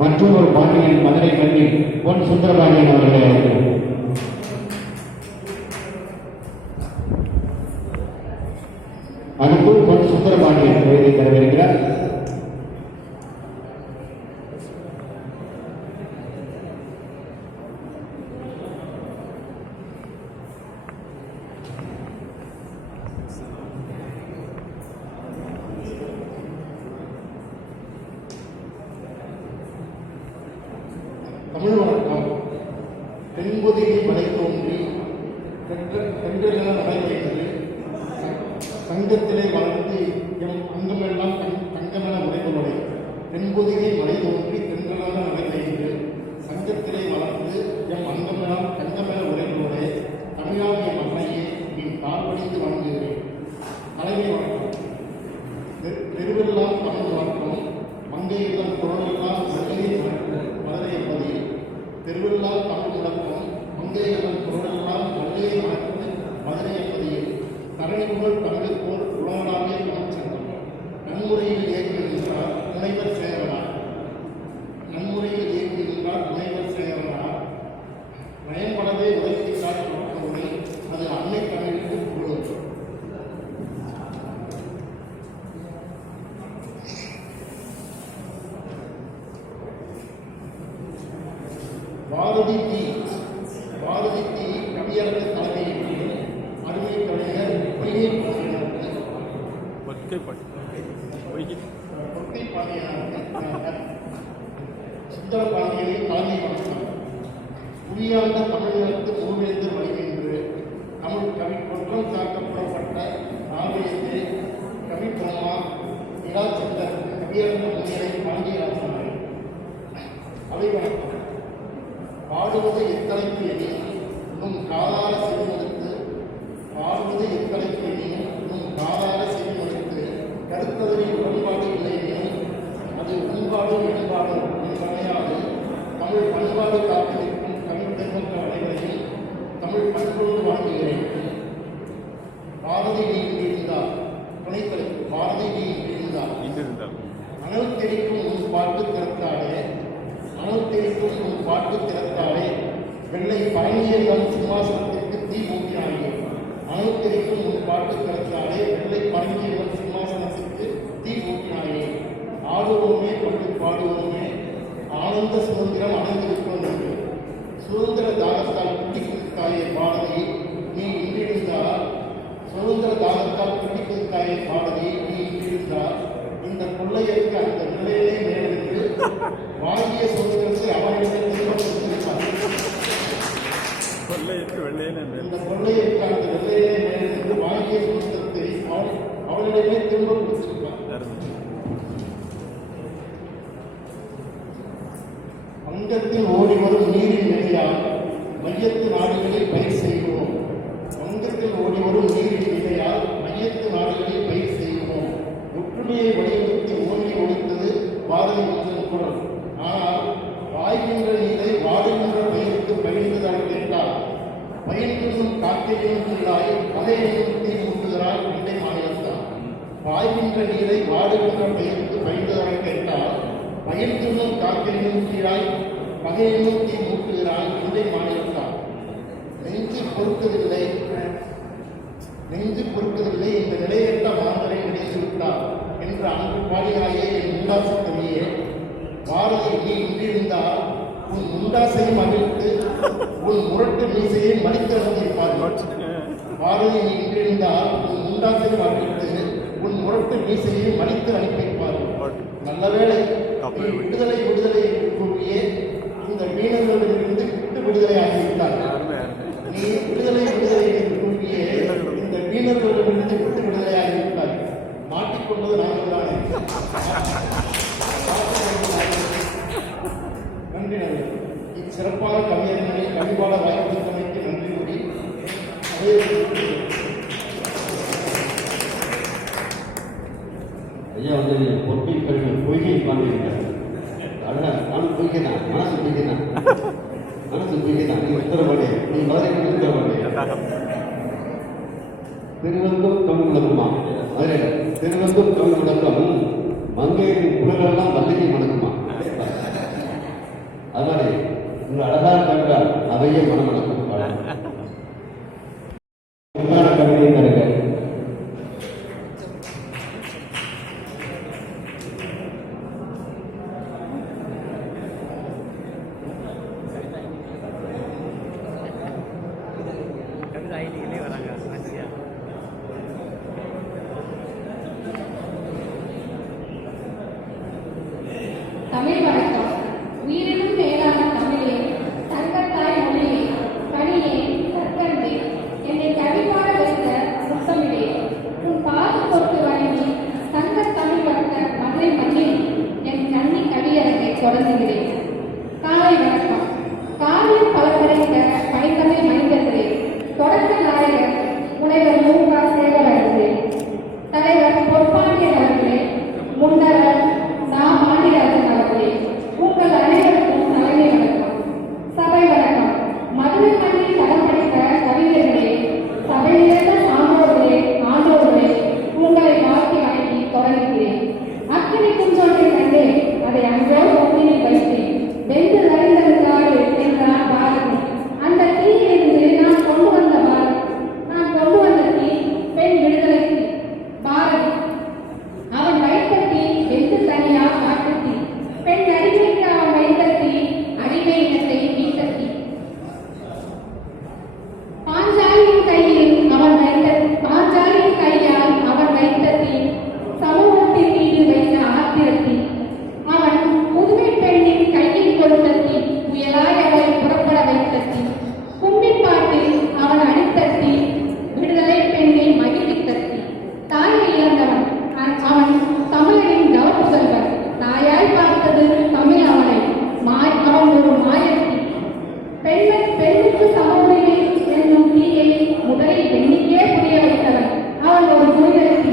மற்றும் ஒரு பாண்டியன் மதுரை மண்ணில் பொன் சுந்தரபாண்டியன் அவர்களை அழைக்கிறோம். அதுக்குள் பொன் சுந்தரபாண்டியன் கோயிலை தரவிருக்கிறார். தமிழ் வணக்கம். தென்பொதிகை மலை தோன்றி தென்றென நடைபெற்றது சங்கத்திலே வளர்ந்து எம் அங்கமெல்லாம் தங்கமென உடைபவளை. தென்பொதிகை மலை தோன்றி தென்றென நடைபெற்றது சங்கத்திலே வளர்ந்து எம் அங்கமெல்லாம் தங்கமென உடைபவளே. தமிழாகிய மண்ணையே நீ தாழ்வடித்து வணங்குகிறேன். தலைமை வணக்கம். தெருவெல்லாம் தமிழ் வணக்கம். மங்கையிடம் குரலெல்லாம் மதுரை மதுரை பதில். தெருவில்லா தமிழ் முழக்கம் மங்கையிடம் குரலெல்லாம் மதுரை வணக்கம் மதுரை பதில். தரணி புகழ் தமிழ் போர் உலகளாவிய தமிழ்ச்சங்கம். நன்முறையில் இயக்குகின்றார் முனைவர் சேரனார். நன்முறையில் இயக்குகின்றார் முனைவர் சேரனார். நயம்படவே உழைக்கின்றார் கொடுப்பவரை அது அன்னை தமிழுக்கு புகழ். பாரதி டி கவியரசு தலைமையில் அருமை கலைஞர் சுந்தரபாண்டியனை தலைமை வணக்கம். புரியாத தமிழகத்து மூவேந்து வழிகின்று தமிழ் கவி குற்றம் சாட்டப்படப்பட்ட நாவலிலே கவிப்பொம்மா இராச்சந்தர் கவியரசு முன்னிலை பாண்டியராசனாய் அவை வணக்கம். பாடுவது எத்தனைக்கு எனினும் உன் காதார செவிமடுத்து பாடுவது எத்தனைக்கு எனினும் உன் காதார செவிமடுத்து கருத்தவரின் உடன்பாடு இல்லை எனினும் அது உண்பாடு என்பாடு என்பதையாது தமிழ் பண்பாடு காப்பதற்கும் கவிஞர்கள் அனைவரையும் தமிழ் பண்போடு வாழ்கிறேன். பாரதி நீ இருந்தார் துணைத்தலைப்பு. பாரதி நீ இருந்தார் அனல் தெரிக்கும் உன் பாட்டு திறத்தாலே. அனல் தெரிக்கும் உன் பாட்டு திறத்தாலே வெள்ளை பரங்கியவன் சிம்மாசனத்திற்கு தீ மூட்டினாயே. அனல் தெரிக்கும் உன் பாட்டு திறத்தாலே வெள்ளை பரங்கியவன் சிம்மாசனத்திற்கு தீ மூட்டினாயே. ஆடுவோமே கொண்டு பாடுவோமே ஆனந்த சுதந்திரம் அடைந்திருக்கிறோம் என்று சுதந்திர தாகத்தால் குட்டி குதித்தாயே பாரதி நீ இன்றிருந்தால். சுதந்திர தாகத்தால் குட்டி குதித்தாயே பாரதி நீ இன்றிருந்தால். இந்த கொள்ளையருக்கு அந்த நிலையிலே மேலிருந்து வாங்கிய சுதந்திரத்தை அவர்களிடம் திரும்ப கொடுத்திருப்பார். இந்த கொள்ளையருக்கு அந்த வெள்ளையிலே மேலிருந்து வாங்கிய சுதந்திரத்தை அவர்களிடமே திரும்ப கொடுத்திருப்பார். வங்கத்தில் ஓடி வரும் நீரின் நிலையால் மையத்து நாடுகளில் பயிர் செய்கிறோம். வங்கத்தில் ஓடி வரும் நீரின் நிலையால் மையத்து நாடுகளில் பயிர் செய்கிறோம். ஒற்றுமையை வலியுறுத்தி ஓங்கி ஒழித்தது பாரதி மன்றன் குரல். ஆனால் வாய்கின்ற நீரை வாடுகின்ற பயிருக்கு பயிர்ந்ததாக கேட்டால் பயிர்ந்தும் காற்றிலும் கீழாய் பகையிலும் தீ மூட்டுகிறார் அண்டை மாநிலத்தான். வாய்கின்ற நீரை வாடுகின்ற பயிருக்கு பயிர்ந்ததாக கேட்டால் பயிர்ந்தும் காற்றிலும் கீழாய் பகையிலும் தீ மூட்டுகிறார் அண்டை மாநிலத்தான். நெஞ்சு பொறுக்கவில்லை இந்த நிலையற்ற மாந்தரை நினைத்துவிட்டார் என்ற அன்பு பாடியாயே என் முண்டாசு கவியே. பாரதி நீ இன்றிருந்தால் உன் முண்டாசையும் அழித்து உன் முரட்டு மீசையை மடித்து அனுப்பியிருப்பார்கள். பாரதி நீ இன்றிருந்தால் உன் முண்டாசையும் அழித்து உன் முரட்டு மீசையை மடித்து அனுப்பியிருப்பார்கள். நல்லவேளை விடுதலை என்று கூறியே இந்த மீனவர்களிலிருந்து விட்டு விடுதலை ஆகிவிட்டார்கள். நீ விடுதலை என்று கூறியே இந்த மீனவர்களிலிருந்து விட்டு விடுதலை ஆகிவிட்டார்கள். மாட்டிக்கொண்டது நாங்கள் தானே. நன்றி. இச்சிறப்பான கவிஞர்களை கவிபாட வாய்ப்புக்கு நன்றி கூறி ஐயா வந்து பொற்பின் கல்வி பொய்கை பாண்டியிருக்காரு. அதான் நான் பொய்கிறான் மனசு பொய்கிறான் நீ உத்தரவாடே நீ மதுரை உத்தரவாடே. திருவந்தும் தமிழ் முழக்கமா மதுரை திருவந்தும் தமிழ் முழக்கம் மங்கையின் குழலெல்லாம் மல்லிகை மணக்குமா. அது மாதிரி உங்கள் அழகாக கண்டால் அவையே மனமளக்கும் கவிதை தருக. தமிழ் வணக்கம். உயிரினும் மேலான தமிழே, தங்கத்தாய் மொழியே, கனியே, கற்கண்டே, என்னை கவிபாட வைத்த முத்தமிழே, உன் பாதம் தொட்டு வணங்கி தங்கத் தமிழ் வளர்த்த மதுரை மண்ணில் என் கன்னி கவியரங்கை தொடங்குகிறேன். காலை வணக்கம். காலையில் பல படைத்த பைந்தமிழ் மனிதர்களே, தொடக்க நாயகர் முனைவர் மூகா சேகர் அவர்களே, தலைவர் பொற்பாண்டியன் அவர்களே, முன்னவர் நாம் ஆண்டிராஜன் அவர்களே, உங்கள் அனைவருக்கும் தலைமை வணக்கம். சபை வணக்கம். மதுரை மண்ணில் தடம் படித்த கவிஞர்களே, சபையிலிருந்த ஆண்டோர்களே, உங்களை வாழ்த்தி வணங்கி தொடங்குகிறேன். அக்கினி குஞ்சொன்றை கண்டேன், அதை அன்றோ ஒன்றில் வைத்தேன். வெந்து அறிந்திருந்தாரு என்றார் பாரதி. அந்த தீயிலிருந்து நான் கொண்டு வந்த தீ பெண் விடுதலை தீ. பாரதி அவன் வைத்த தீ வெந்து தனியா காட்டு தீ. பெண் அடிமைக்கு அவன் வைத்த தீ அடிமை இனத்தை மீட்ட தீ. பாஞ்சாலியின் கையால் அவன் வைத்த தீ சமூகத்தின் மீது வைத்த ஆத்திரத்தீ. அவன் புதுமை பெண்ணின் கையில் கொடுத்த தீ புயலாய் அவளை புறப்பட வைத்த தீ. கும்பிப்பாட்டில் அவன் அடித்த தீ விடுதலை பெண்ணை மகிழ்வித்த தீ. தாயை இழந்தவன் அவன் தமிழரின் கௌரவன். தாயாய் பார்த்தது தமிழ் அவனை அவன் ஒரு மாயத்தீ. பெண்ணுக்கு சம உரிமை என்னும் தீயை முதலில் பெண்ணுக்கே புரிய வைத்தவன் அவன் ஒரு புனிதத்தீ.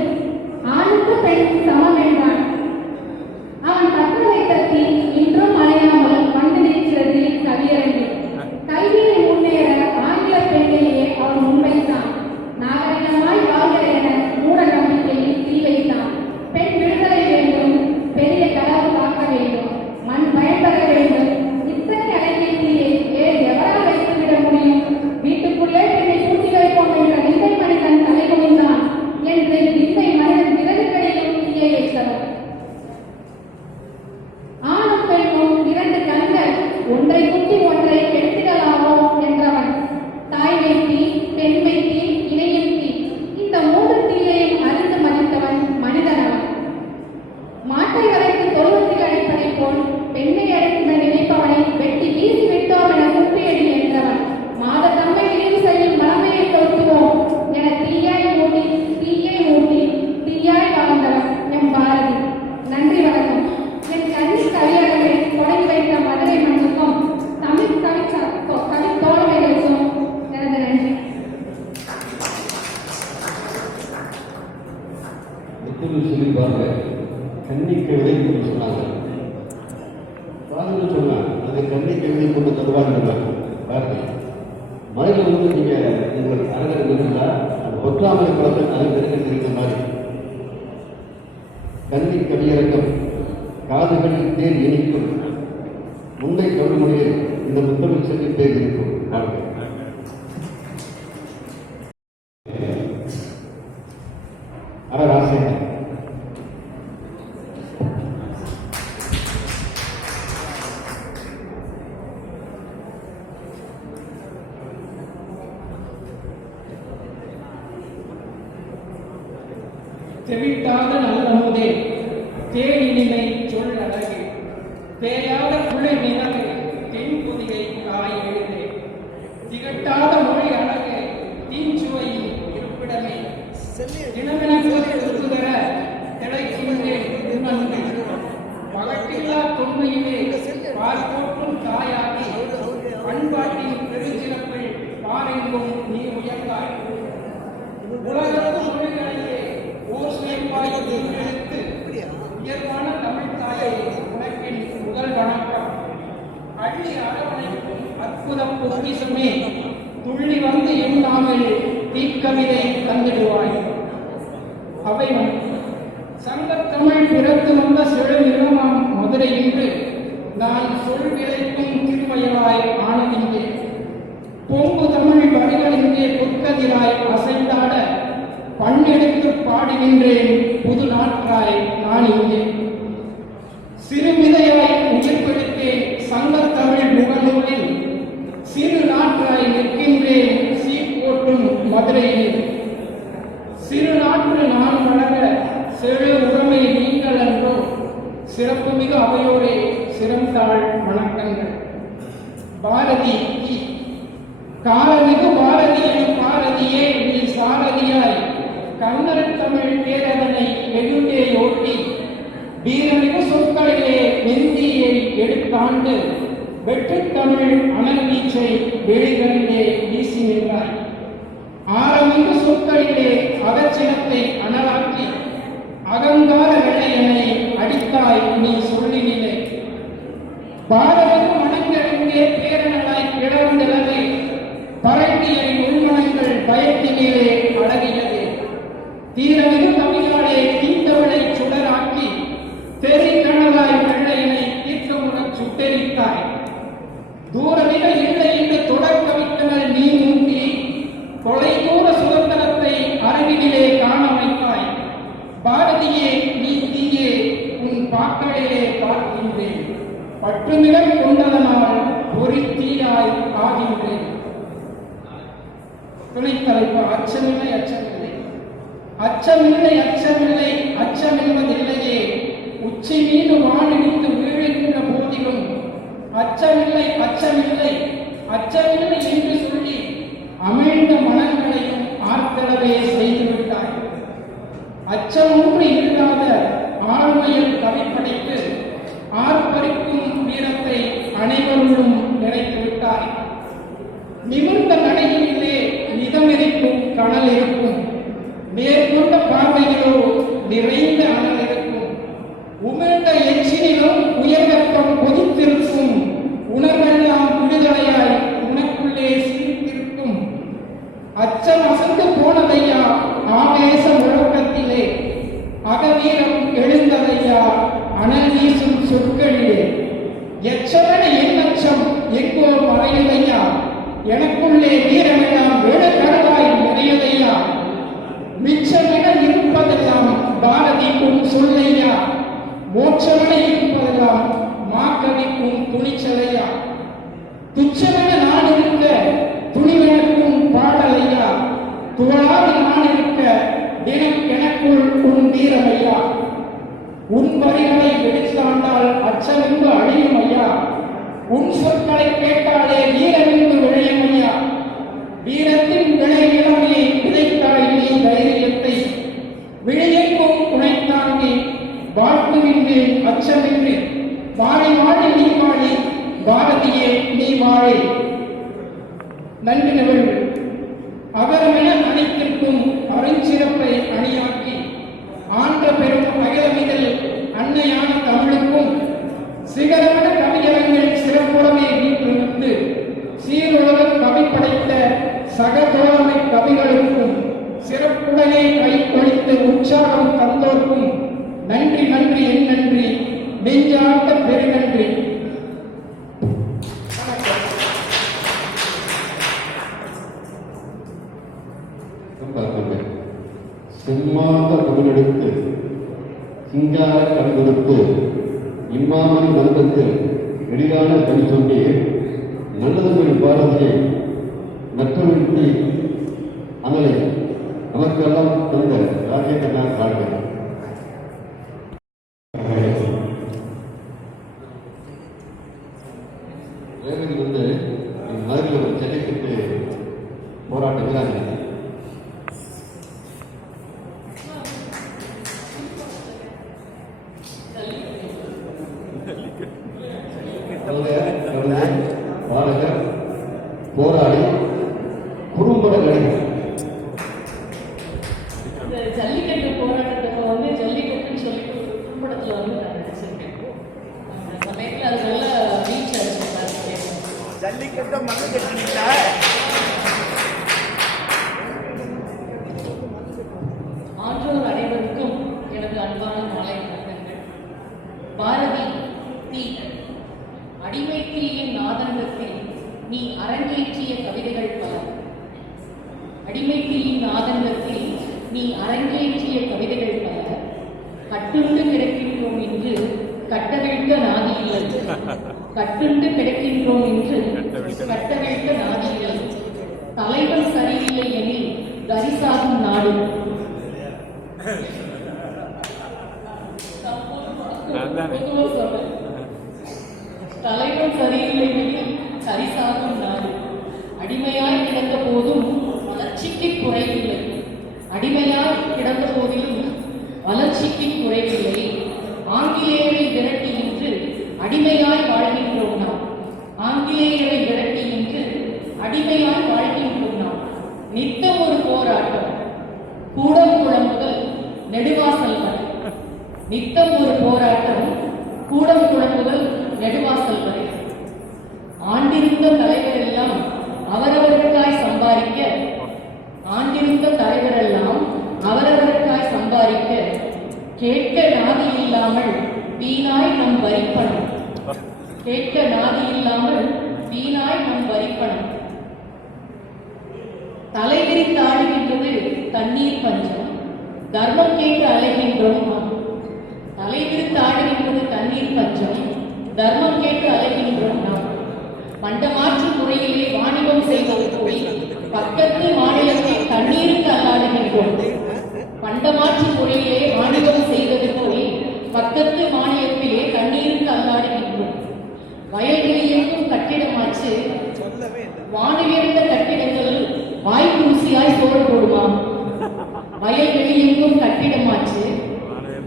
ஆணுக்கு பெண் சமம் என்றான். அவன் பற்ற வைத்த தீ இன்றும் அணையாமல் வந்து நிற்கிறது கவியரங்கில். கல்வியில் முன்னேற ஆங்கில பெண்களையே அவன் முன்வைத்தான். நாகரிகமாய் வாழ்கிற என மூட நம்பிக்கையில் தீ வைத்தான். பெண் விடுதலை வேண்டும், பெரிய கனவு காக்க வேண்டும், மண் பயன்பெற வேண்டும். இத்தனை அழகிய தீயை வேறு எவரால் வைத்துவிட முடியும்? வீட்டுக்குள்ளே பெண்ணை பூட்டி வைப்போம் என்ற விந்தை மனிதன் தலை குனிந்தான் என்று விந்தை மனிதன் விரல்களிலும் தீயை வைத்தவர். ஆணும் பெண்ணும் இரண்டு கண்கள், ஒன்றை குத்தி ஒன்றை கெடுத்திடலாமோ என்றவன். தாய்மை தீ, பெண்மை தீ, இணையும் தீ, இந்த மூன்று தீயையும் அறிந்து மதித்தவன் மனிதன் அவன். மாட்டை வரைத்து தொழுவத்தில் அடிப்படை போல் பெண்ணை அடைந்த நினைப்பவனை வெட்டி வீசி விட்டோம் என குப்பியடி என்றவன். மாத தம்மை இழிவு செய்யும் மனமையை தொடுத்துவோம் என தீயாய் மூட்டி தீயாய் வாழ்ந்தவன் எம் பாரதி. நன்றி வணக்கம். என் கன்னி கவியரங்கை தொடங்கி வைத்த மதுரை மண்ணுக்கும் தமிழ் கவி தோழமைகளுக்கும் எனது நன்றி. சொல்லிப்பாங்க கன்னி கவிதை சொன்னாங்க. பாருங்க சொன்னாங்க அதை கன்னி கவிதை கொண்டு தருவாங்க. பாருங்க மதுரை நீங்கள் உங்கள் அரங்கத்தில் இருந்தால் அந்த ஒற்றாமை குளத்தை அரங்கத்தில் இருக்கிற மாதிரி கன்னி கவியரங்கம் காதுகளில் தேர் இனிக்கும் முன்னை தொழில்முறையில் இந்த முத்தமிழ் சொல்லி தேர் இருக்கும். பாருங்க அரராசேன தெவிட்டாத நல்லமுதே, தேனினிமை சொல் அழகே, தேயாத குளிர் நிலவே, தென்புதிகை காய் எழுதே, திகட்டாத மொழி அழகே, தீஞ்சுவை இருப்பிடமே, தினமென தர திளைக்கின்றேன் உன்னன்பு, பகட்டில்லா தொன்மையிலே பார்ப்போற்றும் தாயாகி, பண்பாட்டின் பெருஞ்சிறப்பில் பாரெங்கும் நீ உயர்ந்தாய். உலகத்து மொழிகளையே ஓர் சுயப்பாய் எடுத்து உயர்வான தமிழ் தாயை உனக்கின் முதல் வணக்கம். அள்ளி அரவணைக்கும் அற்புத பொக்கிஷமே, துள்ளி வந்து எண்ணாமல் தீக்கவிதை தந்திடுவாய். அவைவன் சங்கத்தமிழ் பிறந்து வந்த செழு நிலமாம் மதுரை இன்று நான் சொல் விளைக்கும் திருமயலாய் ஆனதிங்கே பொங்கு தமிழ் வரிகள் இங்கே பொற்கதிராய் அசைந்தாட பண்ணெடுத்து பாடுகின்றேன் புது நாற்றாய் நான் இங்கே சிறுமிதையாய் உயிர்ப்பெடுத்தேன் சங்கத்தமிழ் முகநூலில் சிறு நாற்றாய் நிற்கின்றேன் சீர்போட்டும் மதுரையில் சிறு நாற்று நான் வளர செழு உறமை நீங்கள் என்றோ சிறப்புமிகு அவையோரே சிறந்தாள் வணக்கங்கள். பாரதி காலமிகு பாரதி எனும் பாரதியே நீ சாரதியாய் கண்ணன் தமிழ் தேரதனை எழுந்தே ஓட்டி வீரமிகு சொற்களிலே வெந்தியை எடுத்தாண்டு வெற்று தமிழ் அனல் வீச்சை வெளிகளிலே வீசி நின்றாய். ஆரமிகு சொற்களிலே அகச்சினத்தை அனலாக்கி அகங்கார வெள்ளையனை அடித்தாய் நீ சொல்லினிலே. பாரமிகு மனங்களிலே பேரனலாய் கிளர்ந்தெழவே பரண்டியை உள்மனங்கள் பயத்தினிலே அடங்கியது. தீரமிகு தமிழாலே தீந்தவளை சுடராக்கி தெரி கணலாய் வெள்ளையனை தீர்க்கமுடச் சுட்டெரித்தாய். தூரமிக இல்லை என்று தொடர் கவித்தனல் நீ மூட்டி கொலை தூர சுதந்திரத்தை அரங்கிலே காண வைத்தாய். பாரதியே நீ தீயே உன் பாக்களிலே பார்க்கின்றேன் பற்றுமிடம் கொண்டதனால் ஒரு தீயாய் ஆகின்றேன். துணைத் தலைப்பு அச்சமில்லை அச்சமில்லை அச்சமில்லை அச்சமில்லை அச்சமென்பதில்லையே உச்சி மீது வானிடித்து வீழுகின்ற போதிலும் அச்சமில்லை அச்சமில்லை அச்சமில்லை என்று சொல்லி அமிழ்ந்த மனங்களையும் ஆர்த்தளவே செய்துவிட்டாய். அச்சமொன்று இல்லாத ஆழ்மையில் கவி படைத்து ஆர்ப்பரிக்கும் வீரத்தை அனைவருள்ளும் நிறைத்து விட்டாய். நிமிர்ந்த நடையிலே நிதமிருக்கும் கனல் இருக்கும் நேர்கொண்ட பார்வையிலோ நிறைந்த அனல் இருக்கும். உமிழ்ந்த எச்சினிலும் உயர்வெப்பம் கொதித்திருக்கும் உணர்வெல்லாம் விடுதலையாய் உனக்குள்ளே சிரித்திருக்கும். அச்சம் அசந்து போனதையா ஆவேச முழக்கத்திலே அகவீரம் எழுந்ததையா அனல் வீசும் சொற்களிலே. எச்சவன என் அச்சம் எங்கோ மறையுதையா எனக்குள்ளே வீரமெல்லாம் வேடக்கடலாய் நிறையதையா. மிச்சமென இருப்பதெல்லாம் பாரதிக்கும் சொல்லையா மோட்சமென இருப்பதெல்லாம் மாக்கவிக்கும் துணிச்சலையா. துச்சமென நான் இருக்க துணிவெனக்கும் பாடலையா துவளாது நான் இருக்க தினம் எனக்குள் உன் வீரமையா. உன் வரிகளை எடுத்தாண்டால் அச்சமென்று அழியும் ஐயா உன் சொற்களை கேட்டாலே வீரமென்று விளையும் ஐயா. வீரத்தின் விளை இளமையை விதைத்தாய் நீ தைரியத்தை விளையெங்கும் உனைத்தாங்கி வாழ்த்துகின்றேன் அச்சமின்றி வாழி வாழி நீ வாழி பாரதியே நீ வாழை. நன்றினவள் அகரமென அனைத்திற்கும் அருஞ்சிறப்பை அணியாக்கி ஆன்ற பெரும் அகிலமிதல் அன்னையான தமிழுக்கும் சிகரமென கவியரங்கில் சிறப்புடமை வீட்டிலிருந்து சீருலக கவி படைத்த சக தோழமை கவிகளுக்கும் சிறப்புடனே கைப்பளித்து உற்சாகம் தந்தோர்க்கும் நன்றி நன்றி என் நன்றி நெஞ்சார்ந்த பெருநன்றி. செம்மாந்த தமிழெடுத்து சிங்கார கவிதொடுத்து இம்மாமணி மருந்தத்தில் எளிதான கவி சொல்லி நல்லதமிழ் பாரதியை நற்றமிழ்த்தி அனலை நமக்கெல்லாம் தந்த ராஜேந்திரனா காண்கிறேன். வேலையில் வந்து மதுரையில் ஒரு ஜல்லிக்கட்டு போராட்டம் வீராங்க பாடகர் போராடி குறும்பட நடிகர். இந்த ஜல்லிக்கட்டு போராட்டத்தை வந்து ஜல்லிக்கட்டுன்னு சொல்லி குறும்படத்தில் வந்து நான் நடிச்சிருக்கேன். அந்த சமயத்தில் அது நல்ல ரீச் ஆச்சு. ஜல்லிக்கட்டை மண்ணு கட்டிட்டா ஆற்றோர் அனைவருக்கும் எனது அன்பான மாலை வணக்கங்கள். பாரதி தீ நீ அரங்கேற்றிய கவிதைகள் பல. அடிமைப்பிரியின் ஆதங்கத்தில் நீ அரங்கேற்றிய கவிதைகள் பல. கட்டுண்டு கிடக்கின்றோம் என்று கட்டவிழ்க்க நாதியில்லை. கட்டுண்டு கிடக்கின்றோம் என்று கட்டவிழ்க்க நாதியில்லை. தலைவன் சரியில்லை எனில் தரிசாகும் நாடு. தலைவன் சரியில்லை எனில் சரிசாகும் நாடு. அடிமையாய் கிடந்த போதும் வளர்ச்சிக்கு குறைவில்லை. அடிமையாய் கிடந்த போதிலும் வளர்ச்சிக்கு குறைவில்லை. ஆங்கிலேயரை விரட்டி நின்று அடிமையாய் வாழ்கின்றோம் நாம். ஆங்கிலேயரை விரட்டி நின்று அடிமையாய் வாழ்கின்றோம் நாம். நித்தம் ஒரு போராட்டம், கூடங்குளம் முதல் நெடுவாசல் வரை. நித்தம் ஒரு போராட்டம், கூடங்குளம் முதல் நெடுவாசல் வரை. ஆண்டிருந்த தலைவர் எல்லாம் அவரவருக்காய் சம்பாதிக்க, ஆண்டிருந்த தலைவர் எல்லாம் அவரவருக்காய் சம்பாதிக்க, கேட்க நாதி இல்லாமல் வீணாய் நம் வரிப்பணம். கேட்க நாதி இல்லாமல் வீணாய் நம் வரிப்பணம். தலைவிரித்து ஆடுகின்றது தண்ணீர் பஞ்சம். தர்மம் கேட்டு அலைகின்றோம். தலைவிரித்து ஆடுகின்றது தண்ணீர் பஞ்சம். தர்மம் கேட்டு அலைகின்றோம் நாம். பண்டமாற்று முறையிலே வாணிபம் செய்வது போய் பக்கத்து மாநிலத்தில் தண்ணீருக்கு அல்லாடுகின்றோம். பண்டமாற்று முறையிலே வாணிபம் செய்வது போய் பக்கத்து மாநிலத்திலே தண்ணீருக்கு அல்லாடுகின்றோம். வயல்வெளியெங்கும் கட்டிடமாச்சு. வானுயர்ந்த கட்டிடங்கள் வாய்ப்பு ருசியாய் சோறு போடுமா? வயல்வெளியெங்கும் கட்டிடமாச்சு.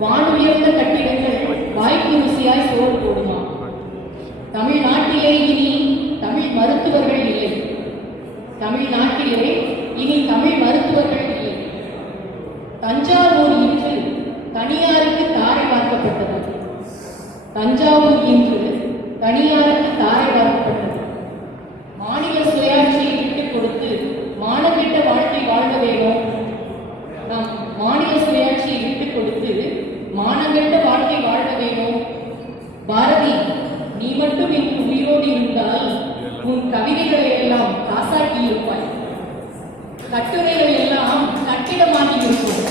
வானுயர்ந்த கட்டிடங்கள் வாய்ப்பு ருசியாய் சோறு போடுமா? தமிழ்நாட்டிலே இனி தமிழ் மருத்துவர்கள் இல்லை. தமிழ்நாட்டிலே இனி தமிழ் மருத்துவர்கள் இல்லை. தஞ்சாவூர் இன்று தனியாருக்கு தாரை வார்க்கப்பட்டது. தஞ்சாவூர் இன்று தனியாருக்கு தாரை வார்க்கப்பட்டது. மாநில சுயாட்சியை விட்டுக் கொடுத்து மானக்கெட்ட வாழ்க்கை வாழ வேணும். நாம் மாநில சுயாட்சியை விட்டுக் கொடுத்து மானக்கெட்ட வாழ்க்கை வாழ வேணும். பாரதி, நீ மட்டும் இன்று உயிரோடு இருந்தால் உன் கவிதைகளை எல்லாம் காசாக்கி இருப்பாய். கட்டுரைகள் எல்லாம் கட்டிடமாகி இருக்கும்.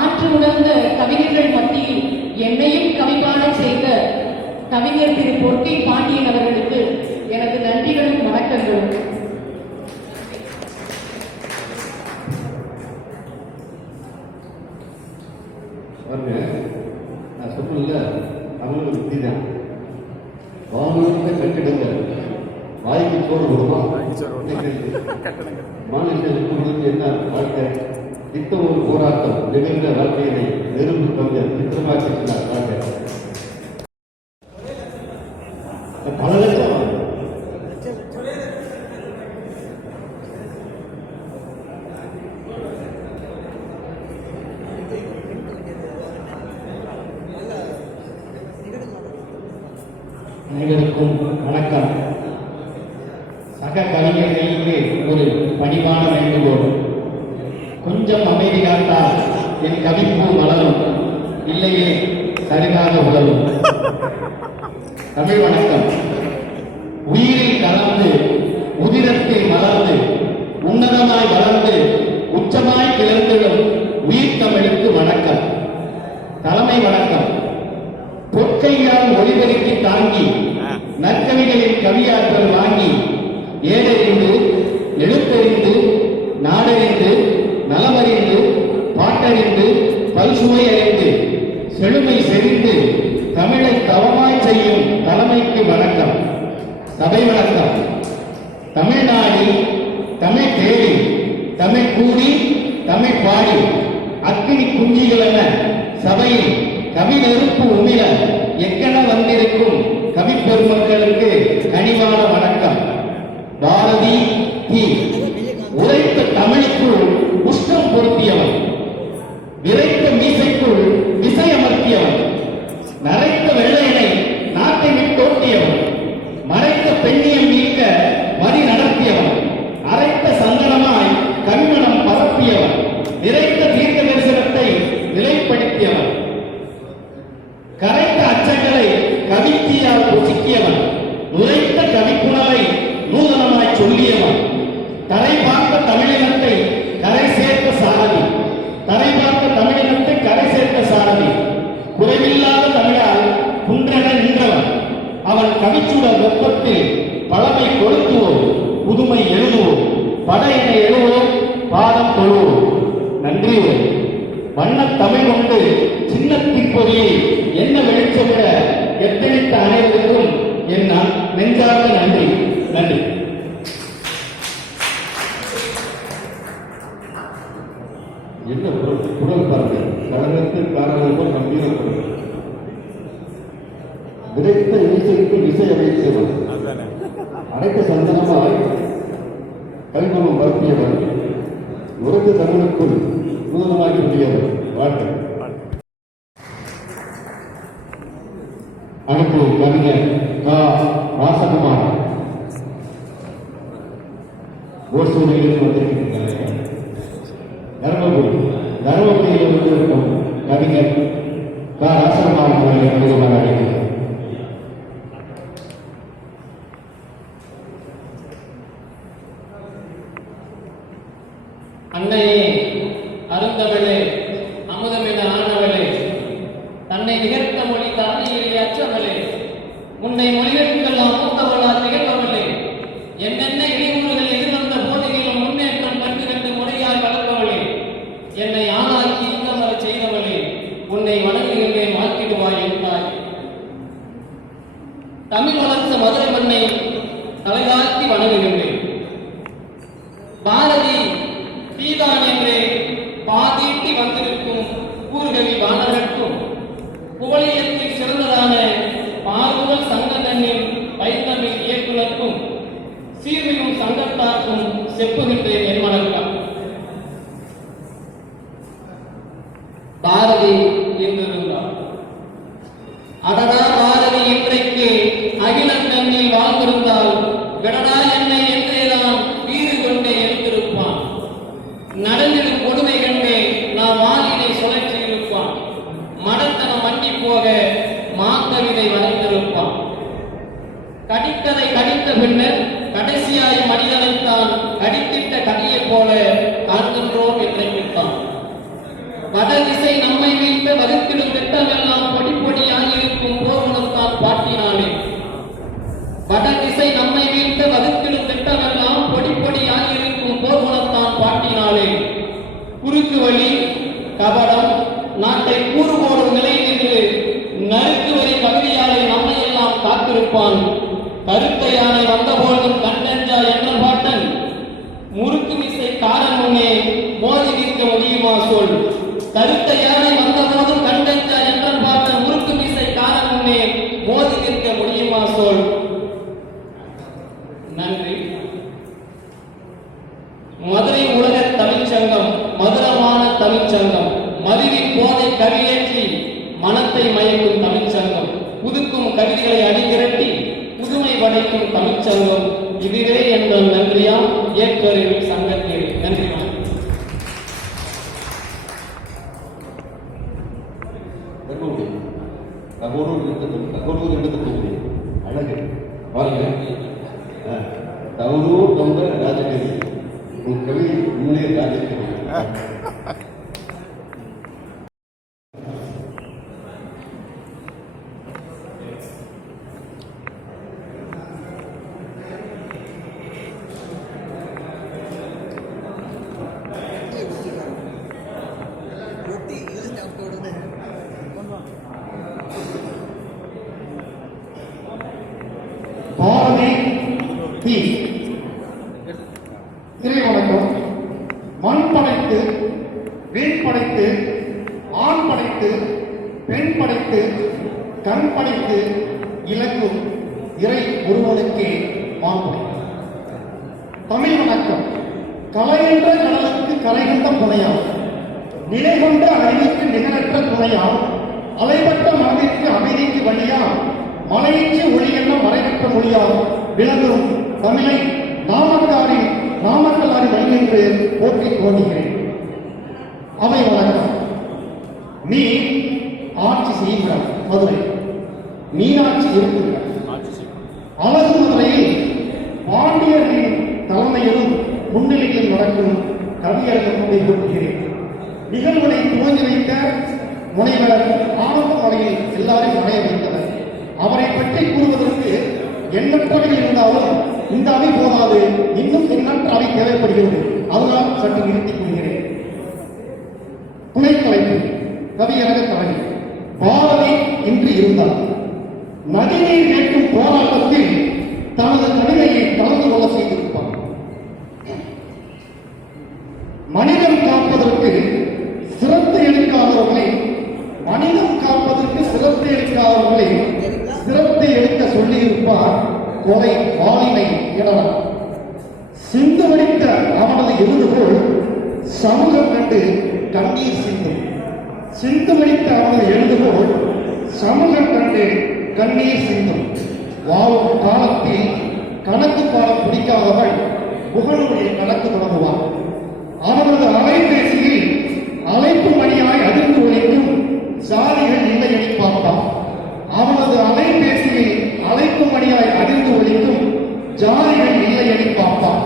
ஆற்று உணர்ந்த கவிஞர்கள் மத்தியில் என்னையும் கவிபாட செய்த கவிஞர் திரு பொற்கை பாண்டியன் அவர்களுக்கு எனது நன்றிகளும் வணக்கங்களும். பாருங்க, நான் சொன்னல தமிழ் புத்தி தான். வானுயர்ந்த கட்டிடங்கள் வாய்க்கு சோறு கொடுமா? மாநிலங்களுக்கு என்ன வாழ்க்கை? நித்தம் ஒரு போராட்டம், நிகழ்ந்த வாழ்க்கையினை நெருப்பு கவிஞர் சித்திரமாக்கினார் வாழ்க்கை. பல லட்சம் அனைவருக்கும் வணக்கம். சக கவிஞர்களுக்கு ஒரு பணிவான வேண்டுகோள். கொஞ்சம் அமைதி காத்தால் என் கவிப்பு மலரும், இல்லையே சரியாக உதவும். தமிழ் வணக்கம். உயிரில் கலந்து உதிரத்தில் மலர்ந்து உன்னதமாய் வளர்ந்து உச்சமாய் கிளர்ந்திடும் உயிர் தமிழுக்கு வணக்கம். தலைமை வணக்கம். பொற்கையால் ஒளிபெருக்கி தாங்கி நற்கவிகளின் கவியாற்றல் வாங்கி ஏடறிந்து எழுத்தறிந்து நாடறிந்து நலமறிந்து பாட்டறிந்து பல்சுவை அறிந்து செழுமை செறிந்து தமிழை தவமாய் செய்யும் தலைமைக்கு வணக்கம். சபை வணக்கம். தமிழ்நாடில் தமிழ் தேடி தமிழ் கூடி தமிழ் பாடி அக்கினி குஞ்சிகள் என சபையில் கவி நெருப்பு உமிழ எக்கென வந்திருக்கும் கவி பெருமக்களுக்கு கனிவான வணக்கம். பாரதி தி உரைத்த தமிழுக்குள் உஷ்ணம் பொருத்தியவன், விரைத்த மீசைக்குள் விசை அமர்த்தியவன், நரைத்த வெள்ளையனை நாட்டை விட்டோட்டியவன், மறைத்த பெண்ணியம் நீக்க வரி நடத்தியவன், அரைத்த சந்தனமாய் கவிமணம் பரப்பியவன், நிறைத்த தீர்க்க தரிசனத்தை நிலைப்படுத்தியவன், கரைத்த அச்சங்களை கவித்தியால் சொக்கியவன், உரைத்த கவிப்புணலை நூதனமாய் சொல்லியவன், கரை பார்த்த தமிழினத்தை கரை சேர்த்த சாரதி, கரை பார்த்த தமிழினத்தை கரை சேர்த்த சாரதி, குறைவில்லாத தமிழால் குன்றென நின்றவன். அவன் கவிச்சுட வெப்பத்தில் பழமை கொளுத்துவோம், புதுமை எழுதுவோம், படையினை எழுவோம், பாதம் தொழுவோம். நன்றி. வண்ணத் தமிழ் கொண்டு சின்ன தீப்பொறியை என்ன வெளிச்சமிட எத்தனைத்த அனைவருக்கும் என் நெஞ்சார்ந்த நன்றி. நன்றி. என்ன குரல் பாருங்க, கழகத்தில் காரணமாக கம்பீரம் விரைத்த இசைக்கு இசை அமைச்சவன், அனைத்து சந்தனமாய் கல்மனம் பரப்பியவன், உறவு தமிழுக்குள் நூதனமாய் சொல்லியவர். வாழ்க்கை அனுப்பும் கவிஞர் கா. ராசகுமார் ஓசூரில் வந்திருக்கிறார்கள். தருமபுரியில் வந்திருக்கும் கவிஞர் கா. ராசகுமார் அவர்களை அதிகமாக அழைக்கிறார். அன்னையே, அருந்தவளே, அமுதமென ஆனவளே, தன்னை நிகழ்த்த மொழி தானையிலே அற்றவளே, உன்னை மொழிகளுக்கெல்லாம் மூத்தவளா திகழ்பவளே, என்னென்ன இடையூறுகள் எதிர்வந்த போதிலும் முன்னேற்றம் கண்டு கண்டு முறையாய் வளர்ப்பவளே, என்னை ஆளாக்கி இந்தவர செய்தவளே, உன்னை வணங்குகின்றே மாற்றிடுவாய் என்றாய். தமிழ் வளர்த்த மதுரை மண்ணை தலைதாழ்த்தி வணங்குகின்றேன். பாரதி தீதான் என்றே பாதீட்டி வந்திருக்கும் கூறுகவி வாணர்களுக்கும், புகழியத்தில் சிறந்ததான பார்முதல் சங்கதனின் பைத்தமிழ் இயக்குனருக்கும், சீர்மிகும் சங்கத்தாருக்கும் செப்புகின்றேன் என் மனத்தால். பாரதி என்றிருந்தார். அடடா பாரதி இன்றைக்கு அகிலம் தன்னில் வாழ்ந்திருந்தால் விடடா என்னை என்றேதான் வீறு கொண்டே எழுந்திருப்பான். நடந்திடும் கொடுமை கண்டே நான் வாலினை சுழற்றி இருப்பான். மடத்தனம் மண்டி போக மாக்கவிதை வளைந்திருப்பான். கடித்ததை கடித்த பின்னர் கடைசியாய் மனிதனைத்தான் கடித்திட்ட கதையைப் போல காண்கின்றோம் என்று நினைத்தான். வடதிசை நம்மை வீழ்த்த வகுத்திடும் திட்டமெல்லாம் பொடி பொடியாகியிருக்கும் போர்வனத்தான் பாட்டினானே. வடதிசை நம்மை வீழ்த்த வகுத்திடும் திட்டமெல்லாம் பொடி பொடியாகியிருக்கும் போர்வனத்தான் பாட்டினாலே. குறுக்கு வழி கபடம் நாட்டை கூறுபோடும் நிலை நின்று நறுக்கு வரி பகுதியாலே நம்மை எல்லாம் காத்திருப்பான். கருத்த யானை வந்தபோதும் கண்டெஞ்சா என்ற பாட்டன் முறுக்கு மிசை காரன் முன்னே மோதி நிற்க முடியுமா சொல். கருத்த யானை வந்தபோதும் கண்டெஞ்சா என்ற பாட்டன் முறுக்கு மிசை காரன் முன்னே மோதி நிற்க முடியுமா சொல். நன்றி. மதுரை உலக தமிழ்ச்சங்கம் மதுரமான தமிழ்ச்சங்கம், மதுவின் போதை கவியேற்றி மனத்தை மயக்கும் தமிழ்ச்சங்கம், புதுக்கும் கவிதைகளை அடிதிரட்டி புதுமை படைக்கும் தமிழ்ச்சங்கம், இதுவே எங்கள் நன்றியா ஏற்பரின் சங்கத்தில். நன்றி. தகவலூர் எடுத்து அழகு பாருங்க. தகவலூர் தொந்த ராஜகரி உன் கவி முன்னே ராஜகரி. பாரதி தி. வணக்கம். மண் படைத்து, வீண் படைத்து, ஆண் படைத்து, பெண் படைத்து, கண் படைத்து இலக்கும் இறை ஒருவனுக்கே மாண்பு. தமிழ் வணக்கம். கலையென்ற கடலுக்கு கரைகின்ற புனையாம், நிலை கொண்ட அறிவுக்கு நிகரற்ற துணையாம், அலைபட்ட மனதிற்கு அமைதிக்கு வழியாம், மலையிற்கு ஒளி என்ற மறைவற்ற மொழியால் விளங்கும் தமிழை நாமக்கல்லாரி வழி என்று போற்றி தோன்றுகிறேன். அவை வணக்கம். நீ ஆட்சி செய்கிறார் மதுரை, மீனாட்சி இருக்கிறார். அழகு மதுரையில் பாண்டியர்களின் தலைமையிலும் முன்னிலையில் நடக்கும் கவியரங்கம் கொண்டே போட்டுகிறேன். நிகழ்வுகளை துவங்கி வைத்த முனைவர் ஆனந்தமலையில் எல்லாரும் அடைய வைத்தனர். அவரை பற்றி கூறுவதற்கு எண்ணற்றவை இருந்தாலும் இந்த அவை போதாது, இன்னும் எண்ணற்ற அவை தேவைப்படுகிறது. அதனால் சற்று நிறுத்திக் கொள்கிறேன். துணைத்தலைப்பு கவியரங்க தலைவி பாரதி இன்று இருந்தார். நதிநீர் கேட்கும் போராட்டத்தில் தனது கவிதையை கலந்து கொள்ள செய்திருப்பார். மனிதம் காப்பதற்கு சிரத்தை எடுக்காதவர்களை சிரத்தை எடுக்க சொல்லியிருப்பார் கொலை வாளினை இடலாம். சிந்து வடித்த அவனது எழுதுகோள் சமூகம் கண்டு கண்ணீர் சிந்தும். சிந்து வடித்த அவனது எழுதுகோள் சமூகம் கண்டு கண்ணீர் சிந்தும். வாழும் காலத்தில் கணக்கு பாடம் பிடிக்காதவன் புகழுடைய கணக்கு தொடங்குவான். அவனது அலைபேசியில் அழைப்பு மணியாய் அதிர்ந்து ஒழிக்கும் சாதிகள் இல்லை என பார்ப்பான். அவனது அலைபேசியில் அழைப்பு மணியாய் அதிர்ந்து ஒழிக்கும் ஜாதிகள் இல்லை என பார்ப்பான்.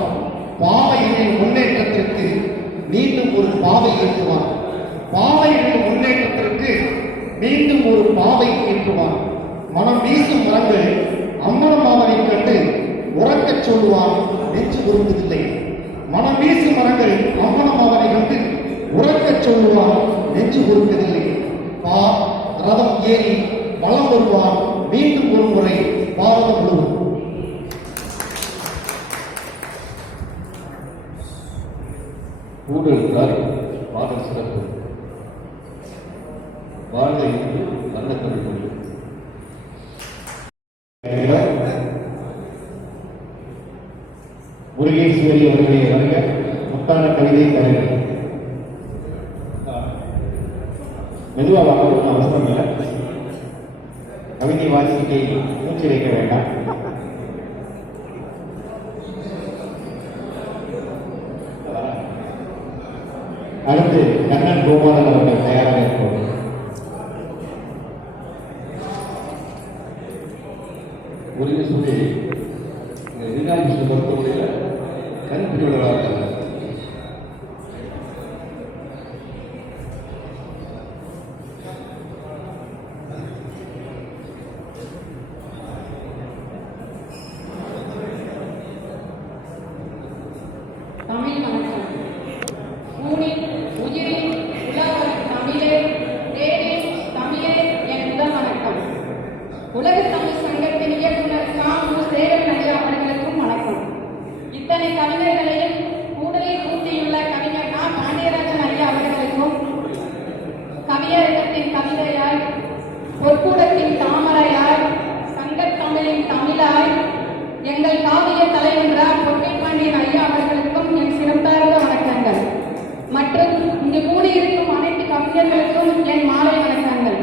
பாவைகளின் முன்னேற்றத்திற்கு மீண்டும் ஒரு பாவை ஏற்றுவான். பாவைகளின் முன்னேற்றத்திற்கு மீண்டும் ஒரு பாவை ஏற்றுவான். மனம் வீசும் மரங்கள் அம்மனமாவனை கண்டு உறக்கச் சொல்லுவான், நெஞ்சு உருவதில்லை. மனம் வீசும் மரங்கள் அம்மனமாவனை கண்டு உறக்கச் சொல்லுவான், நெஞ்சு உருவதில்லை. ரதம் ஏறி வளம் வருவான், மீண்டும் ஒரு முறை பாரதம் முழுவதும். கூடுதல் பாடல் சிறப்பு வாழ்க என்று நல்ல கவிதை முருகேஸ்வரி அவர்களே வருக. முத்தான கவிதை தருக. மெதுவாக வாங்க, ஒன்றும் அவசரம் இல்லை. கவிதை வாசிக்கை மூச்சு வைக்க வேண்டாம். அடுத்து கண்ணன் கோபாலன் அவர்கள் தயாராக இருப்பவர். ஒரு சொல்லி விநாயகர் மருத்துவமனையில் கருப்பிரிவினராக இருக்காங்க. தமிழ் வணக்கம். ஊனின் உயிரின் உலகம் தமிழே, தேனின் தமிழே என் முதல் வணக்கம். உலக தமிழ் சங்கத்தின் இயக்குனர் மு. சேரன் ஐயா அவர்களுக்கும் வணக்கம். இத்தனை கவிஞர்களையும் கூடலில் கூட்டியுள்ள கவிஞர் பாண்டியராஜன் ஐயா அவர்களுக்கும், கவியரங்கத்தின் கவிதையாய், பொற்கூடத்தின் தாமரையாய், சங்கத்தமிழின் தமிழாய், எங்கள் காவிய தலைவரார் பொற்கைப்பாண்டியன் ஐயா அவர்களுக்கும் என் சிறப்பார்ந்த வணக்கங்கள். மற்றும் இங்கு கூடியிருக்கும் அனைத்து கவிஞர்களுக்கும் என் மாலை வணக்கங்கள்.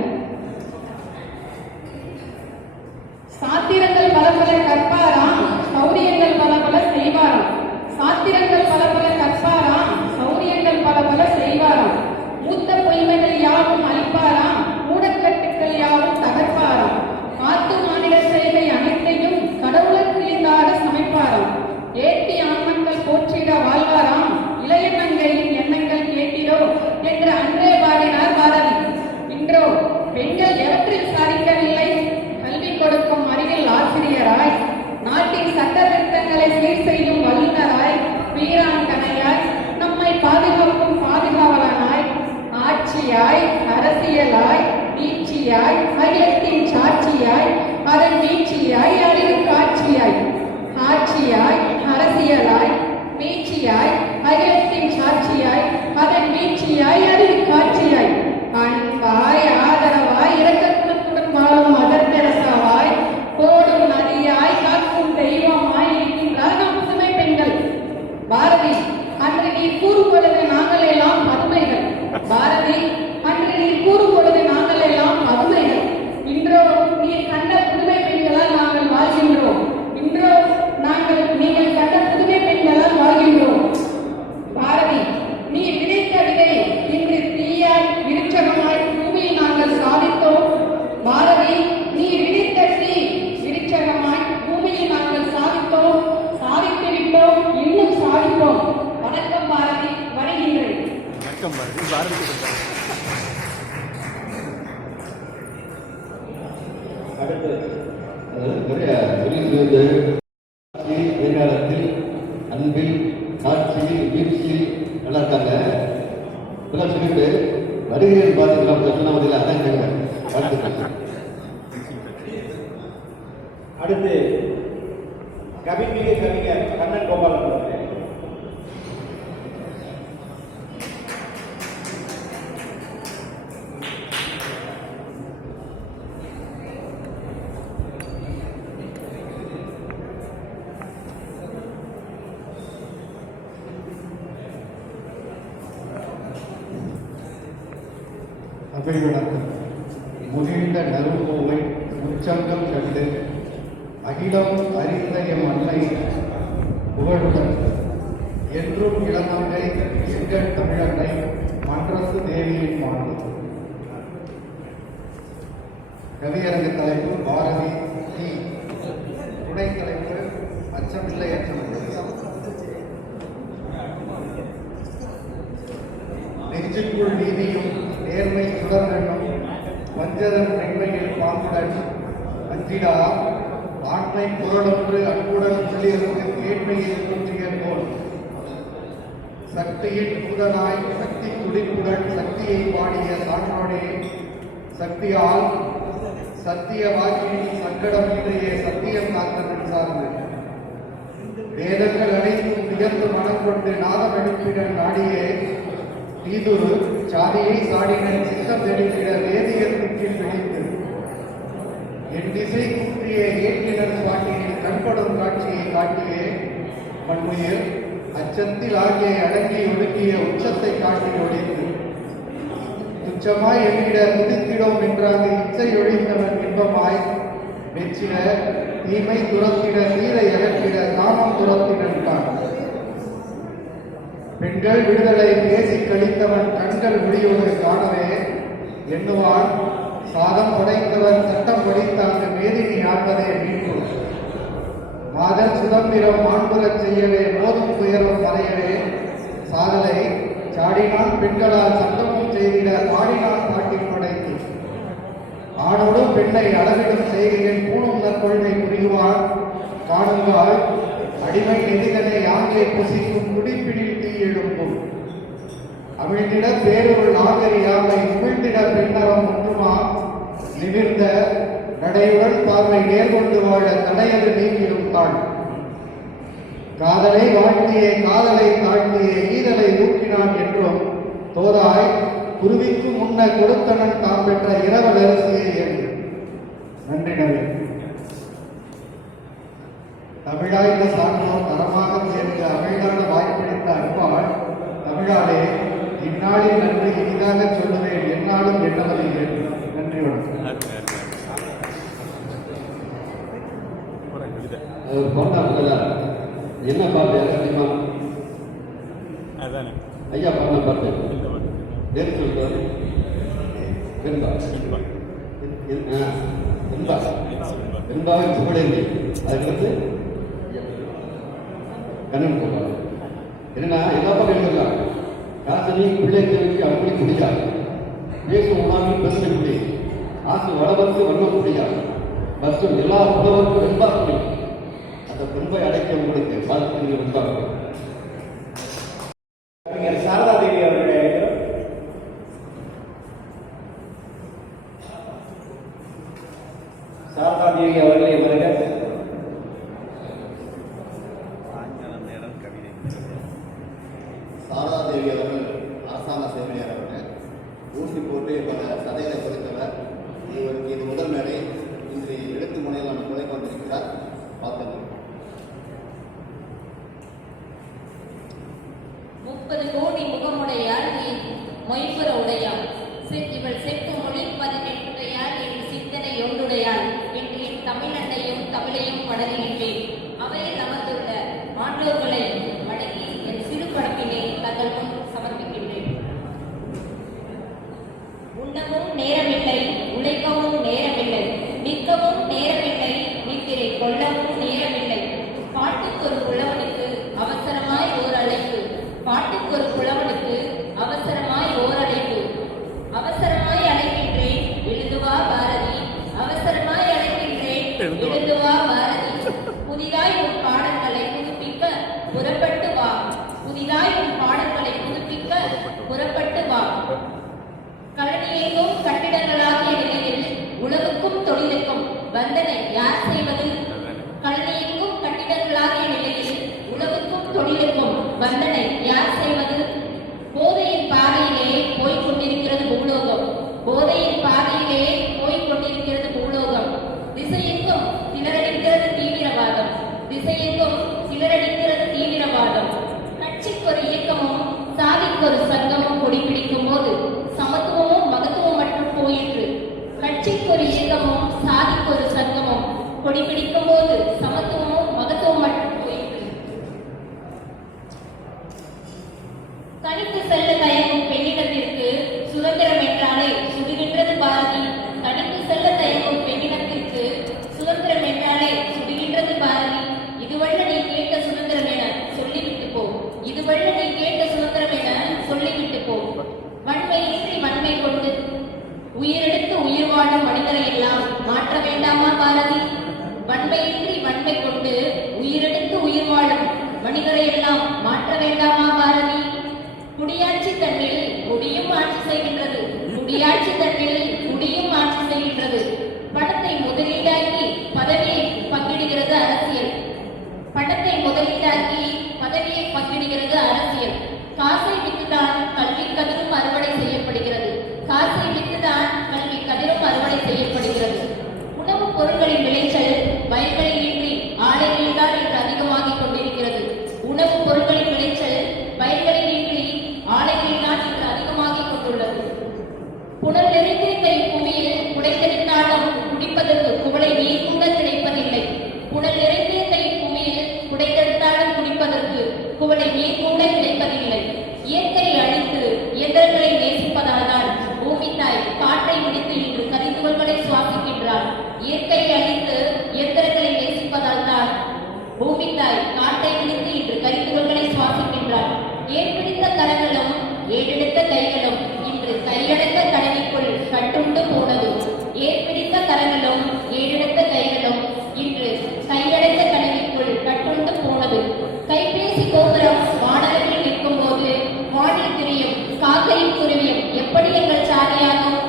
சாத்திரங்கள் பல பல கற்பாராம், சௌரியங்கள் பல பல செய்வாராம். சாத்திரங்கள் பல பல கற்பாராம், சௌரியங்கள் பல பல செய்வாராம். மூத்த பொய்மைகள் யாவும் அளிப்பாராம், மூடக்கட்டுக்கள் யாவும் தகர்ப்பாராம். காத்து மாநில செய்கை அனைத்தையும் கடவுளுக்கு ஈந்தாட சமைப்பாராம். ஏற்றி ஆண்மக்கள் போற்றிட வாழ்வாராம், இளைய நங்கையின் எண்ணங்கள் கேட்டிரோ என்று அன்றே பாடினார் பாரதி. இன்றோ பெண்கள் எவற்றில் சாதிக்கவில்லை? கல்வி கொடுக்கும் அறிவில் ஆசிரியராய், நாட்டின் சட்ட திட்டங்களை சீர் செய்யும் வல்லுநராய், வீராங்கனையாய், நம்மை பாதுகாக்கும் பாதுகாவலனாய், ஆட்சியாய், அரசியலாய், நீட்சியாய், அகிலத்தின் சாட்சியாய், அதன் நீட்சியாய், அறிவு காட்சியாய். ஆட்சியாய், அரசியலாய், நீட்சியாய், அகிலத்தின் சாட்சியாய், அதன் நீட்சியாய், அறிவு காட்சியாய். அன்பாய், ஆதரவாய், இரக்கத்துடன் வாழும் மதர் தெரசாவாய், கோடும் நதியாய், காக்கும் தெய்வமாய் இருக்கின்றார் நம் புதுமை பெண்கள். பாரதி, அன்று நீர் கூறும் பொழுது நாங்கள் எல்லாம் பதுமைகள். பாரதி, அன்று நீர் கூறும் பொழுது நாங்கள் எல்லாம் பதுமைகள். இன்றோ நீர் கண்ட புதுமை பெண்களால் நாங்கள் வாழ்கின்றோம். இன்றோ நீங்கள் கண்ட புதுமை பெண்களால் வாழ்கின்றோம். பாரதி, நீர் விதைத்த விதை இன்று தீயாய் விருட்சகமாய் பூமியில் நாங்கள் சாதித்தோம். பாரதி, நீர் விதைத்த தீ விருட்சகமாய் பூமியில் அடுத்து நிறைய சொல்லிட்டு எதிர்காலத்தில் அன்பில் காட்சியில் வீழ்ச்சியில் நல்லா இருக்காங்க. இதெல்லாம் சொல்லிட்டு வருகிறேன் பார்த்துக்கலாம் சொன்ன முதல்ல அதான் கேட்குறேன். அடுத்து கவிமிகு கவிஞர் கண்ணன் கோபாலன் அவர்கள். அவையுடன் முகிழ்ந்த நறுபூவை உச்சங்கம் கண்டு அகிலம் அறிந்த எம் அன்னை புகழுடன் என்றும் இளமங்கை எங்கள் தமிழன்னை மன்றத்து தேவியின் மாண்பு. கவியரங்கு தலைப்பு பாரதி டி. துணைத் தலைப்பு அச்சமில்லை அச்சமில்லை. நெஞ்சுக்குள் நீதியும் நேர்மை சுடர்கண்ணும் வஞ்சதன் மென்மையில் பாம்புடன் அஞ்சிடா ஆண்மை குரலொன்று அன்புடன் உள்ளிருந்து கேட்மையில் தோன்றியல் போல் சக்தியின் தூதனாய் சக்தி துடிப்புடன் சக்தியை பாடிய சான்றோடே சக்தியால் சத்திய வாக்கியின் சங்கடம் இன்றைய சத்தியம் காத்தவன் சார்ந்து வேதங்கள் அனைத்தும் உயர்ந்து மனம் கொண்டு நாதம் எழுப்பிட நாடியே தீதுரு சாதியை சாடினன் சித்தம் தெரிவிட வேதியத்திற்கு பிடித்து என் திசை கூற்றிய ஏற்றினர் பாட்டினில் கண்படும் காட்சியை காட்டியே மண்ணுயிர் அச்சத்தில் ஆகிய அடங்கி ஒடுக்கிய உச்சத்தை காட்டி ஒழித்து துச்சமாய் எண்ணிட துதித்திடும் என்றாங்க இச்சை ஒழித்தவன் இன்பமாய் வெற்றிட தீமை துரத்திட தீரை அகற்றிட தானம் துரத்தினான். பெண்கள் விடுதலை பேசி கழித்தவன் கண்கள் முடியோடு காணவே எண்ணுவான் சாதம் படைத்தவன் சட்டம் படித்தாங்க மேதினி ஆழ்வதே மீட்பு மாதர் சுதந்திரம் மாண்புறச் செய்யவே மோதும் துயரம் மறையவே சாதலை சாடினான் பெண்களால் சட்டமும் செய்திட பாடினான் பாட்டில் படைத்து ஆணோடும் பெண்ணை அளவிடும் செய்கையில் பூணும் நற்கொள்கை புரிவான் காணுங்கால் அடிமை எதிரனை யாங்கே புசிக்கும் குடிப்பிடில் தீ எழுப்பும் அமிழ்ந்திட பேரொரு நாகரியாமை உமிழ்ந்திட பெண்ணறம் ஒன்றுமா நிமிர்ந்த நடையுடன் பார்வை நேர்கொண்டு வாழ தடையது நீங்கிடும் தான் காதலை வாழ்த்தியே காதலை தாழ்த்தியே ஈதலை ஊக்கினான் என்றும் தோதாய் குருவிக்கு முன்ன கொடுத்தனன் தாம் பெற்ற இரவல் அரிசியை என்று. நன்றி நவீன். தமிழாய்ந்த சான்றோர் தரமாக சேர்ந்து அமிழ்தான வாய்ப்பளித்த அன்பால் தமிழாலே இந்நாளில் நன்றி இனிதாக சொல்லுவேன் என்னாலும் எண்ணவதில்லை. நன்றி வணக்கம். என்ன பாட்டு தெரியுமா? ஐயா பாருங்க பாட்டு பேர் சொல்றாரு வெண்பா வெண்பா வெண்பாவை புகழேந்தி அதுக்கு கண்ணன் போவாங்க. என்னன்னா எல்லா பக்கம் எழுதலாம் காசனி பிள்ளைக்கு அப்படி முடியாது பேசும் உணாமல் பெருமை முடி ஆசு வளவருக்கு வண்ண முடியாது மற்றும் எல்லா புலவருக்கும் வெண்பா முடியும். அந்த பெருமை அடைக்க உங்களுக்கு வாழ்க்கை வெண்பா கவிஞர் சாரதா தேவி அவர்களை அழைக்கிறோம். சாரதா தேவி அவர்களை வருக. சாரதா தேவி அவர்கள் அரசாங்க சேவையாளர் அவர்கள் ஊசி போட்டு பல சதைகளை கொடுத்தவர். இவருக்கு இது முதல் மேடை. இன்று எழுத்து முனையில் நம்ம துணை கொண்டிருக்கிறார். பார்த்தோம் 30 கோடி முகமுடையாள் நீ மொய்புற உடையாள் இவள் செப்பு மொழி 18 என் சிந்தனை ஒன்றுடையாள் என்று என் தமிழண்டையும் தமிழையும் வணங்குகின்றேன். அவையில் அமர்ந்துள்ள ஆண்டோர்களை வணங்கி என் சிறு படைப்பினை தங்கள் முன் சமர்ப்பிக்கின்றேன். உண்ணவும் நேரமில்லை, உழைக்கவும் நேரமில்லை, நிற்கவும் நேரமில்லை, நித்திரை கொள்ளவும் நேரமில்லை. பாட்டுக்கொரு புலவனுக்கு அவசரமாய் ஓர் அழைப்பு, பாட்டுக்கொரு புலவனுக்கு அவசரமாய் ஓர் வந்தனை யார் செய்வது? கல்விக்கும் கட்டிடங்களாகிய நிலையில் உணவுக்கும் தொழிலுக்கும் வந்தனை யார் செய்வது? போதையின் பாதையிலே போய்க் கொண்டிருக்கிறது பூலோகம். போதையின் பாதையிலே போய்க் கொண்டிருக்கிறது பூலோகம். திசையெங்கும் சிலரடிக்கிறது தீவிரவாதம். திசையெங்கும் சிலரடிக்கிறது தீவிரவாதம். கட்சிக்கு ஒரு இயக்கமும் சாதிக்கு ஒரு சங்கமும் கொடிபிடிக்கும் போது சமத்துவமும் மகத்துவம் மட்டும் போயிற்று. கட்சிக்கு ஒரு இயக்கமும் சாதிக்கு ஒரு சங்கமும் கொடிபிடிக்கும் போது சமத்துவமும் மகத்துவம் மட்டும் போயிற்று. தனித்து செல்ல தயங்கும் பெண்ணினத்திற்கு சுதந்திரம் என்றாலே சுடுகின்றது பாரதி. தனித்து செல்ல தயங்கும் பெண்ணினத்திற்கு சுதந்திரம் என்றாலே சுடுகின்றது பாரதி. இதுவல்ல நீ கேட்ட சுதந்திரம் என சொல்லிவிட்டு போ. இதுவல்ல நீ கேட்ட சுதந்திரம் என சொல்லிவிட்டு போ. வன்மையின்றி வன்மை கொண்டு உயிரெடுத்து உயிர் வாழும் மனிதரை எல்லாம் மாற்ற வேண்டாமா பாரதி? வன்மையின்றி வன்மை கொண்டு உயிரெடுத்து உயிர் வாழும் மனிதரை எல்லாம் மாற்ற வேண்டாமா பாரதி? குடியாட்சி தன்னில் குடியும் ஆட்சி செய்கின்றது. குடியாட்சி தன்னில் குடியும் ஆட்சி செய்கின்றது. பணத்தை முதலீடாக்கி பதவியை பங்கிடுகிறது அரசியல். பணத்தை முதலீடாக்கி பதவியை பங்கிடுகிறது அரசியல். காசை வித்துதான் கல்வி கதிரும் அறுவடை செய்யப்படுகிறது. காசை வித்துதான் கல்வி கதிரும் அறுவடை செய்யப்படுகிறது. உணவுப் பொருட்களின் விளைச்சல் வயல்களில் இன்றி ஆலைகளில்தான் இன்று அதிகமாகிக் கொண்டிருக்கிறது. உணவுப் பொருட்களின் விளைச்சல் வயல்களில் இன்றி ஆலைகளில்தான் இன்று அதிகமாகிக் கொண்டுள்ளது. புனல் நிறைந்திருந்த இப்புவியில் குடைத்தெடுத்தாலும் குடிப்பதற்கு குவளை நீர் கூட கிடைப்பதில்லை. புனல் நிறைந்திருந்த இப்புவியில் குடைத்தெடுத்தாலும் குடிப்பதற்கு குவளை நீர் கூட கிடைப்பதில்லை. இயற்கையை அழித்து இயந்திரங்களை நேசிப்பதால் தான் பூமி தாய் காற்றை முடித்து இன்று கரித்துகள்களை சுவாசிக்கின்றார். இயற்கையை அழித்து இயந்திரங்களை நேசிப்பதால் தான் பூமி தாய் காற்றை முடித்து இன்று கரித்துகள்களை சுவாசிக்கின்றார். ஏற்பிடித்த கரங்களும் ஏறெடுத்த கைகளும் இன்று கையடக்க கடலிக்குள் கட்டுண்டு போனது. ஏற்பிடித்த கரங்களும் ஏறெடுத்த கைகளும் இன்று கையடக்க கடலிக்குள் கட்டுண்டு போனது. கைபேசி கோபுரம் வானளவில் நிற்கும் போது வானில் திரியும் காக்கையும் குருவியும் எப்படி எங்கள் சாதியாகும்?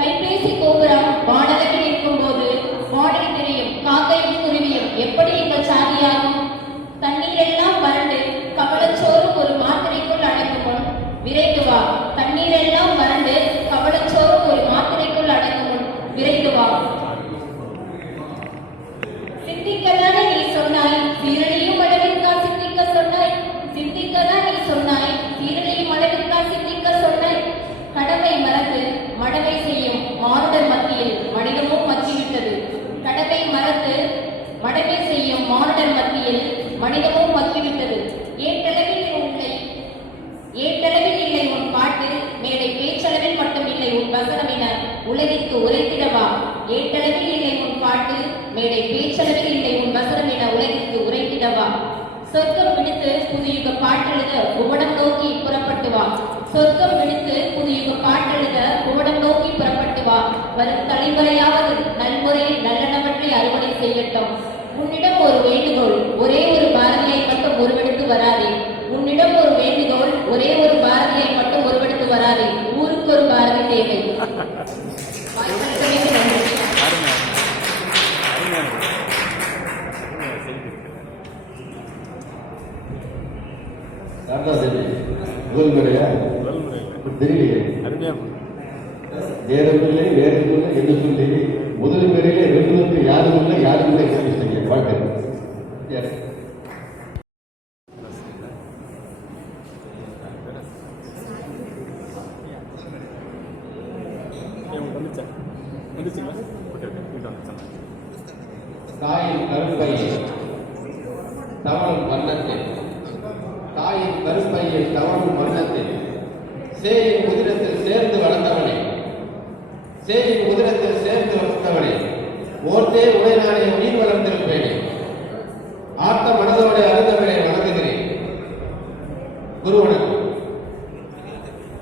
கைபேசி கோபுரம் வானளவில் நிற்கும் போது வானில் திரியும் காக்கையும் குருவியும் எப்படி எங்கள் சாதியாகும்? தண்ணீர் எல்லாம் வறண்டு கவலச்சோறு ஒரு மாத்திரைக்குள் அடங்கும் முன் விரைந்து வா. தண்ணீர் எல்லாம் வறண்டு கவலச்சோறு ஒரு மாத்திரைக்குள் அடங்கும் முன் விரைந்து வா. சிந்திக்கதானே நீ சொன்னாய் சீரழியும் அளவிற்கா சிந்திக்க சொன்னாய்? சிந்திக்கதான் நீ சொன்னாய் சீரழியும் அளவிற்கா சிந்திக்க சொன்னாய்? கடமை மறந்து மடமை செய்யும் மானுடர் மத்தியில் மனிதமும் மக்கிவிட்டது. கடமை மறந்து மடமை செய்யும் மானுடர் மத்தியில் மனிதமும் மக்கிவிட்டது. ஏற்றளவில் இல்லை உன் பாட்டு மேடை பேச்சளவில் மட்டும் இல்லை உன் வசனம் என உலகிற்கு உரைத்திடவா. ஏற்றளவில் இல்லை உன் பாட்டு மேடை பேச்சளவில் இல்லை உன் வசனம் என உலகிற்கு உரைத்திடவா. சொர்க்கம் விடுத்து புதுயுக பாட்டெழுத புவனம் நோக்கி புறப்பட்டு வா. சொர்க்கம் விடுத்து புதுயுக பாட்டெழுத புவனம் நோக்கி புறப்பட்டு வா. வரும் தலைமுறையாவது நல்முறையில் நல்லனவற்றை அறுவடை செய்யட்டும். உன்னிடம் ஒரு வேண்டுகோள், ஒரே ஒரு பாரதியை மட்டும் ஒருவெடுத்து வராதே. உன்னிடம் ஒரு வேண்டுகோள், ஒரே ஒரு பாரதியை மட்டும் ஒருவெடுத்து வராதே. ஊருக்கு ஒரு பாரதி தேவை. வாய்ப்பளித்தமைக்கு நன்றி. முதல் முறையா தெரியலையே. நேரமில்லை வேறமில்லை என்று சொல்லி முதல் முறையிலே வெல்வதற்கு யாரும் இல்லை யாரும் இல்லை சொல்லிட்டீங்க. வாழ்க்கை தாயின் கருப்பையை தவறும் வண்ணத்தில் தாயின் கருப்பையை தவறும் வண்ணத்தில் சேயின் உதிரத்தில் சேர்ந்து வளர்ந்தவனே, சேயின் உதிரத்தில் சேர்ந்து வளர்ந்தவனே, ஓர்த்தே உடைநாளே உயிர் வளர்ந்திருப்பேனே, ஆட்ட மனதோட அழுந்தவனை வணங்குகிறேன். குருவனுக்கு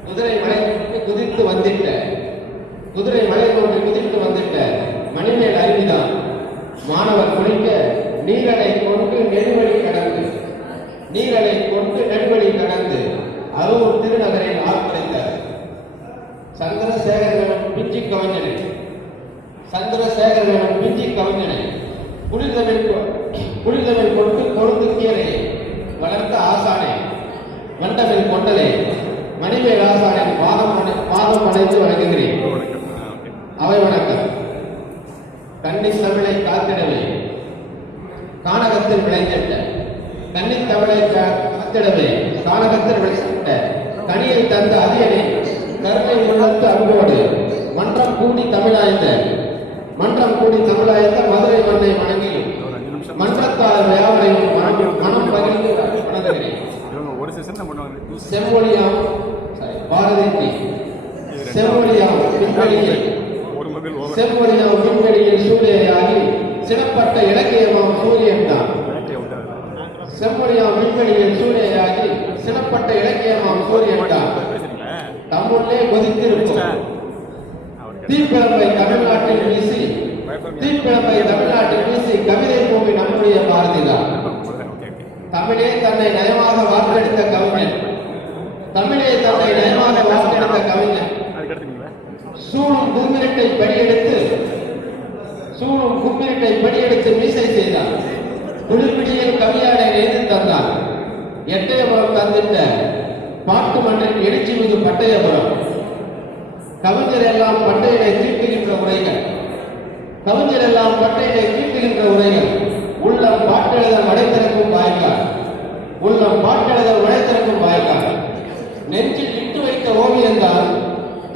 குதிரை மலை குதித்து வந்திட்ட குதிரை மலை கொண்டு குதித்து வந்திட்ட மணிமேல் அறிவிதான் மாணவர் குளிக்க நீரலை கொண்டு நெடுவழி கடந்து நீரலை கொண்டு நெடுவழி கடந்து அரூர் திருநகரில் ஆர்ப்பரித்தார். சந்திரசேகரன் பிஞ்சி கவிஞனே, சந்திரசேகர் எனும் பிஞ்சி கவிஞனை குளிர்தமிழ் கொண்டு கொழுந்து கீரை வளர்த்த ஆசானே வண்டமிழ் கொண்டலே மணிவேல் ஆசானின் பாதம் அடைந்து வணங்குகிறேன். அவை வணக்கம். கன்னி தமிழை காத்திடவே கானகத்தில் விளைந்திட்ட கன்னி தமிழை காத்திடவே கானகத்தில் விளைந்திட்ட கனியை தந்த அதியனை கருணை உள்ளத்து அன்போடு மன்றம் கூடி தமிழாய்ந்த மதுரை மண்ணை வணங்கியும் மன்றத்தார் யாவரையும் மனம் பகிர்ந்து வணங்குகிறேன். செம்மொழியாம் பாரதி செம்மொழியாம் விண்வெளியில் சூரியனாகி சினப்பட்ட இலக்கியமாம் சூரியன் தான். செம்மொழியாம் விண்வெளியில் சூரியனாகி சினப்பட்ட இலக்கியமாம் சூரியன் தான். தம்முள்ளே கொதித்திருக்கும் தீப்பிழம்பை தமிழ்நாட்டில் வீசி கவிதை பூமி நம்முடைய பாரதிதான். தமிழே தன்னை நயமாக வார்த்தெடுத்த கவிஞன் சூழும் கும்மிரட்டை படியெடுத்து மீசை செய்தான். குளிர்பிடியில் கவியாடை நெய்து தந்தான். எட்டயபுரம் தந்திட்ட பாட்டு மண்ணின் எழுச்சி மிகு பட்டயபுரம். கவிஞர் எல்லாம் பட்டையினை தீட்டுகின்ற உரைகள் உள்ளம் பாட்டெழுத மடைத்திறக்கும் வாய்க்கால் நெஞ்சில் இட்டு வைத்த ஓவியம்தான்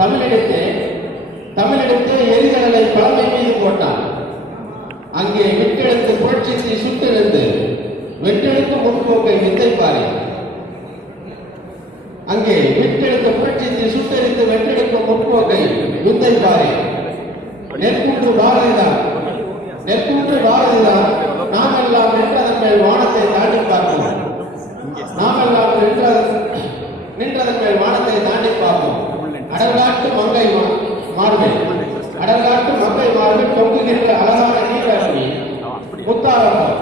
தமிழெடுத்தே எரிதலை பழமை மீது போட்டான். அங்கே விட்டெழுத்து புரட்சி சுட்டிருந்து வெட்டெழுத்து முன்போக்கை வித்தை பாரு. அங்கே விட்டெழுத்து புரட்சி சுட்டெடுத்து வெட்டெடுக்கும் முற்போக்கை வித்தை பாரு. நெற்கூற்று பாரதிதான் நாமெல்லாம் நின்றதன் மேல் வானத்தை தாண்டி பார்ப்போம். அடல்காட்டு மங்கை மார்பை தொங்குகின்ற அழகான நீராட்சி முத்தாரம்பம்.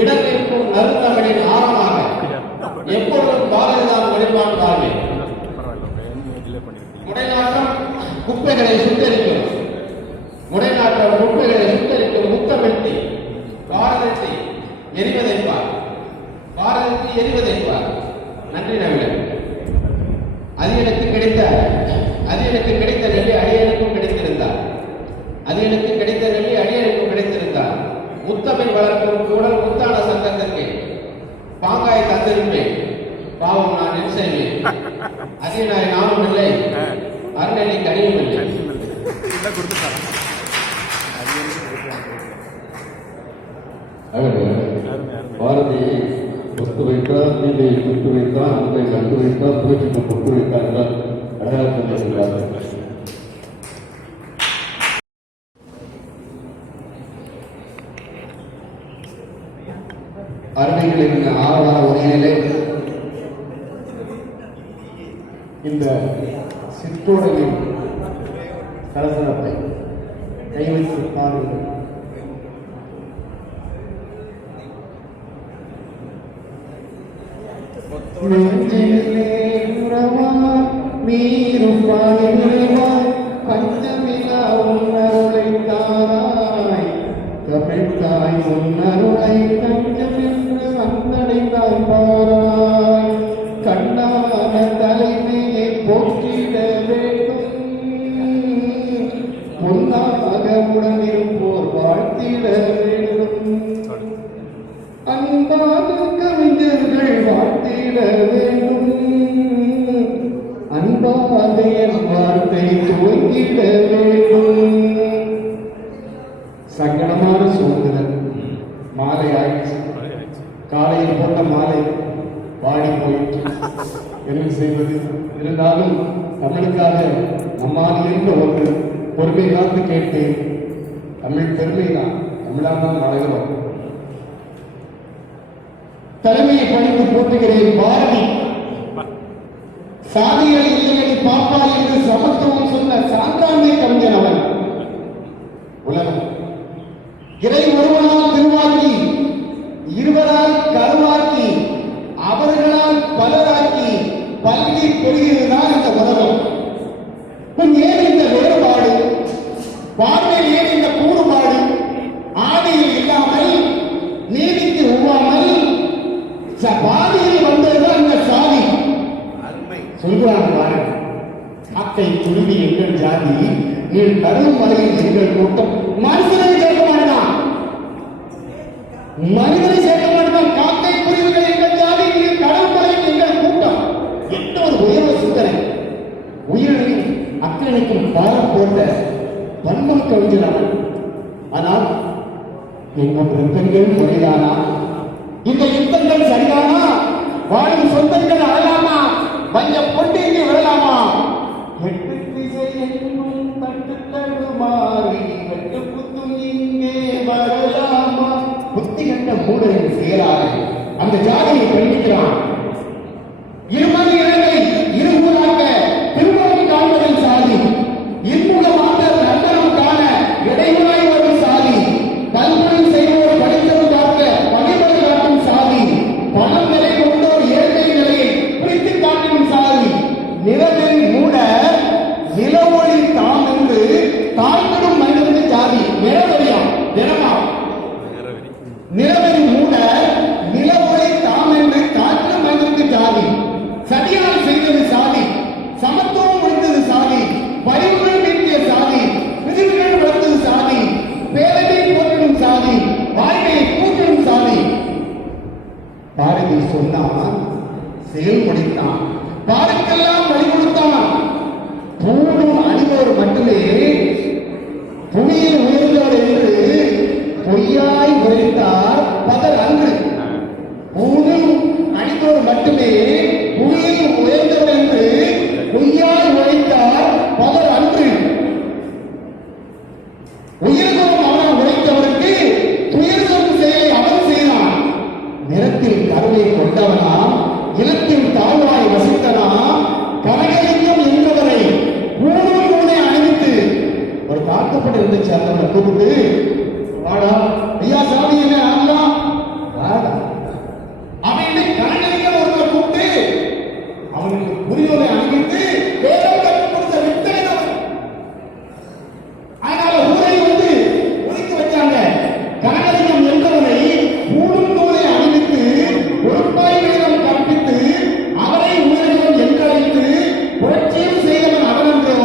இடத்திற்கும் நறுந்தமிழின் ஆரமாக எப்பொழுதும் பாரதிதான் வெளிப்பான் வாழ்வே. முடைநாட்டம் குப்பைகளை சுத்தரிக்கும் முத்தமிழ்த்தி பாரதத்தை எரிவதைப்பார். நன்றி நவிழன். அது எனக்கு கிடைத்த நெல்லி அடியனுக்கும் கிடைத்திருந்தார். முத்தமிழ் வளர்க்கும் கூடல் முத்தான சங்கத்திற்கு பாங்காய் தந்திருப்பேன். பாவம் நான் என்ன செய்வேன்? அதிகனாய் நானும் இல்லை, அருணெல்லி கனியும் இல்லை. பாரதி கொத்து வைத்தார், நீலை குத்து வைத்தார், அன்பை கண்டு வைத்தார், புரட்சிக்கு கொத்து வைத்தார் என்றால் அடையாளம் சொல்கிறார்கள். அருணைகளின் ஆவண உரையிலே இந்த சிற்றோடையின் கலசனத்தை கைவைத்து பாருங்கள். நெஞ்சிலே உறவா நீரும் பாயிரவா பஞ்சமிலா உன்னருளை தாராய் தமிழ்தாய் உன்னருளை தஞ்சமென்று வந்தடைந்தாய் பாராய். கண்ணான தலைமையை போற்றிட வேண்டும், பொன்னாக உடனிருப்போர் வாழ்த்திட வேண்டும். அன்பான கவிஞர்கள் வாழ்த்திட வேண்டும், அன்பாக என் வார்த்தை துவங்கிட வேண்டும். சங்கடமான சூழ்நிலை. மாலை ஆயிடுச்சு. காலையில் போட்ட மாலை வாடி போயிட்டு என்ன செய்வது? இருந்தாலும் தமிழுக்காக நம்மால் இருந்த ஒன்று பொறுமை காத்து கேட்டேன். தமிழ் பெருமை தான், தமிழாக தான் வாழ்கிறோம். தலைமையை பணிந்து போட்டுகிறேன். பாரதி சாதிகளை இல்லையடி பாப்பா என்று சமத்துவம் சொன்ன சான்றாண்மை கவிஞன் அவன். உலகம் இறை ஒருவனால் திருவாக்கி, இருவரால் கருவாக்கி, அவர்களால் பலராக்கி பல்கி பெறுகிறதுதான் இந்த உலகம். சொல்கிறான் பாருங்க, காக்கை குருவி எங்கள் ஜாதி, நீர் கடலும் மலையில் எங்கள் கூட்டம். மனுஷனை சேர்க்க மாட்டான், மனிதனை சேர்க்க மாட்டான். காக்கை குருவிகள் எங்கள் ஜாதி, நீர் கடல் மலையில் எங்கள் கூட்டம். என்ன ஒரு உயர்வு சிந்தனை! உயிரின் அக்கறைக்கும் பாரம் போட்ட வன்மம் கவிஞர் அவன். ஆனால் எங்கள் யுத்தங்கள் முறைதானா? இந்த யுத்தங்கள் சரிதானா? வாழும் சொந்தங்கள் அழலாமா? பஞ்ச பொட்டு இங்கே விடலாமா? எட்டு திசை எங்கும் தட்டு தடுமாறி வெட்டு புத்தும் இங்கே வரலாமா? புத்தி கண்ட மூடரின் செயலாக அந்த ஜாதியை கண்டிக்கிறான். இருமணி இனங்களை இருகூறாக்க திருமணம் காண்பதில் சாதி, இன்முகமாக நன்னலம் காண இடைமுறை வரும் சாதி, கல்வி செய்வோர் படித்தது காக்க பகைவர் காட்டும் சாதி, பணம் நிலை கொண்டோர் ஏழ்மை நிலையை பிடித்து காட்டும் சாதி, நிலவில் மூட நிலவொளி தாம் என்று தாழ்ந்திடும் மனிதனுக்கு ஜாதி. நிலவழியாம் தினமா நிலவில் மூட நிலவொளி தாம் என்று காட்டும் மனிதனுக்கு ஜாதி. சதியால் செய்தது சாதி, சமத்துவம் முடித்தது சாதி, பரிவுகள் நீக்கிய சாதி, விதிவுகள் வளர்த்தது சாதி, பேரவை போற்றிடும் சாதி, வாழ்க்கையை கூட்டிடும் சாதி. பாரதி சொன்னான், செயல் முடித்தான், பாருக்கெல்லாம் வழி கொடுத்தான். பூணும் அணிவோர் மட்டுமே புவியில் உயர்ந்தோர் என்று பொய்யாய் உரைத்தார் பகல் அன்று. பூணும் அணிவோர் மட்டுமே புவியில் உயர்ந்தவர் என்று பொய்யாய் உரைத்தார் பகல் அன்று. உயர்ந்தவன் அவன் உரைத்தவருக்கு துயர் சொல்லும் செயலை அவன் செய்தான். நிறத்தில் கருவை கொண்டவனா, இனத்தில் தாழ்வாய் வசித்தனா, கனகலிங்கம் என்றவரை பூணும் நூலை அணிவித்து ஒரு தாக்கப்பட்டிருந்த சேர்ந்தவனை கூப்பிட்டு, வாடா ஐயா சாமி என்ன ஆகலாம் வாடா அவனை கனகலிங்கம் ஒருவர் கூப்பிட்டு அவனுக்கு புரியோலை அணிவித்து வேதம் கற்றுக் கொடுத்த வித்தகன் அவன். அதனால ஊரை வந்து ஒதுக்கி வச்சாங்க. கனகலிங்கம் என்றவரை பூணும் நூலை அணிவித்து பொறுப்பாய் வேதம் கற்பித்து அவரை உயர்ந்தவன் என்றழைத்து புரட்சியும் செய்தவன் அவனன்றோ.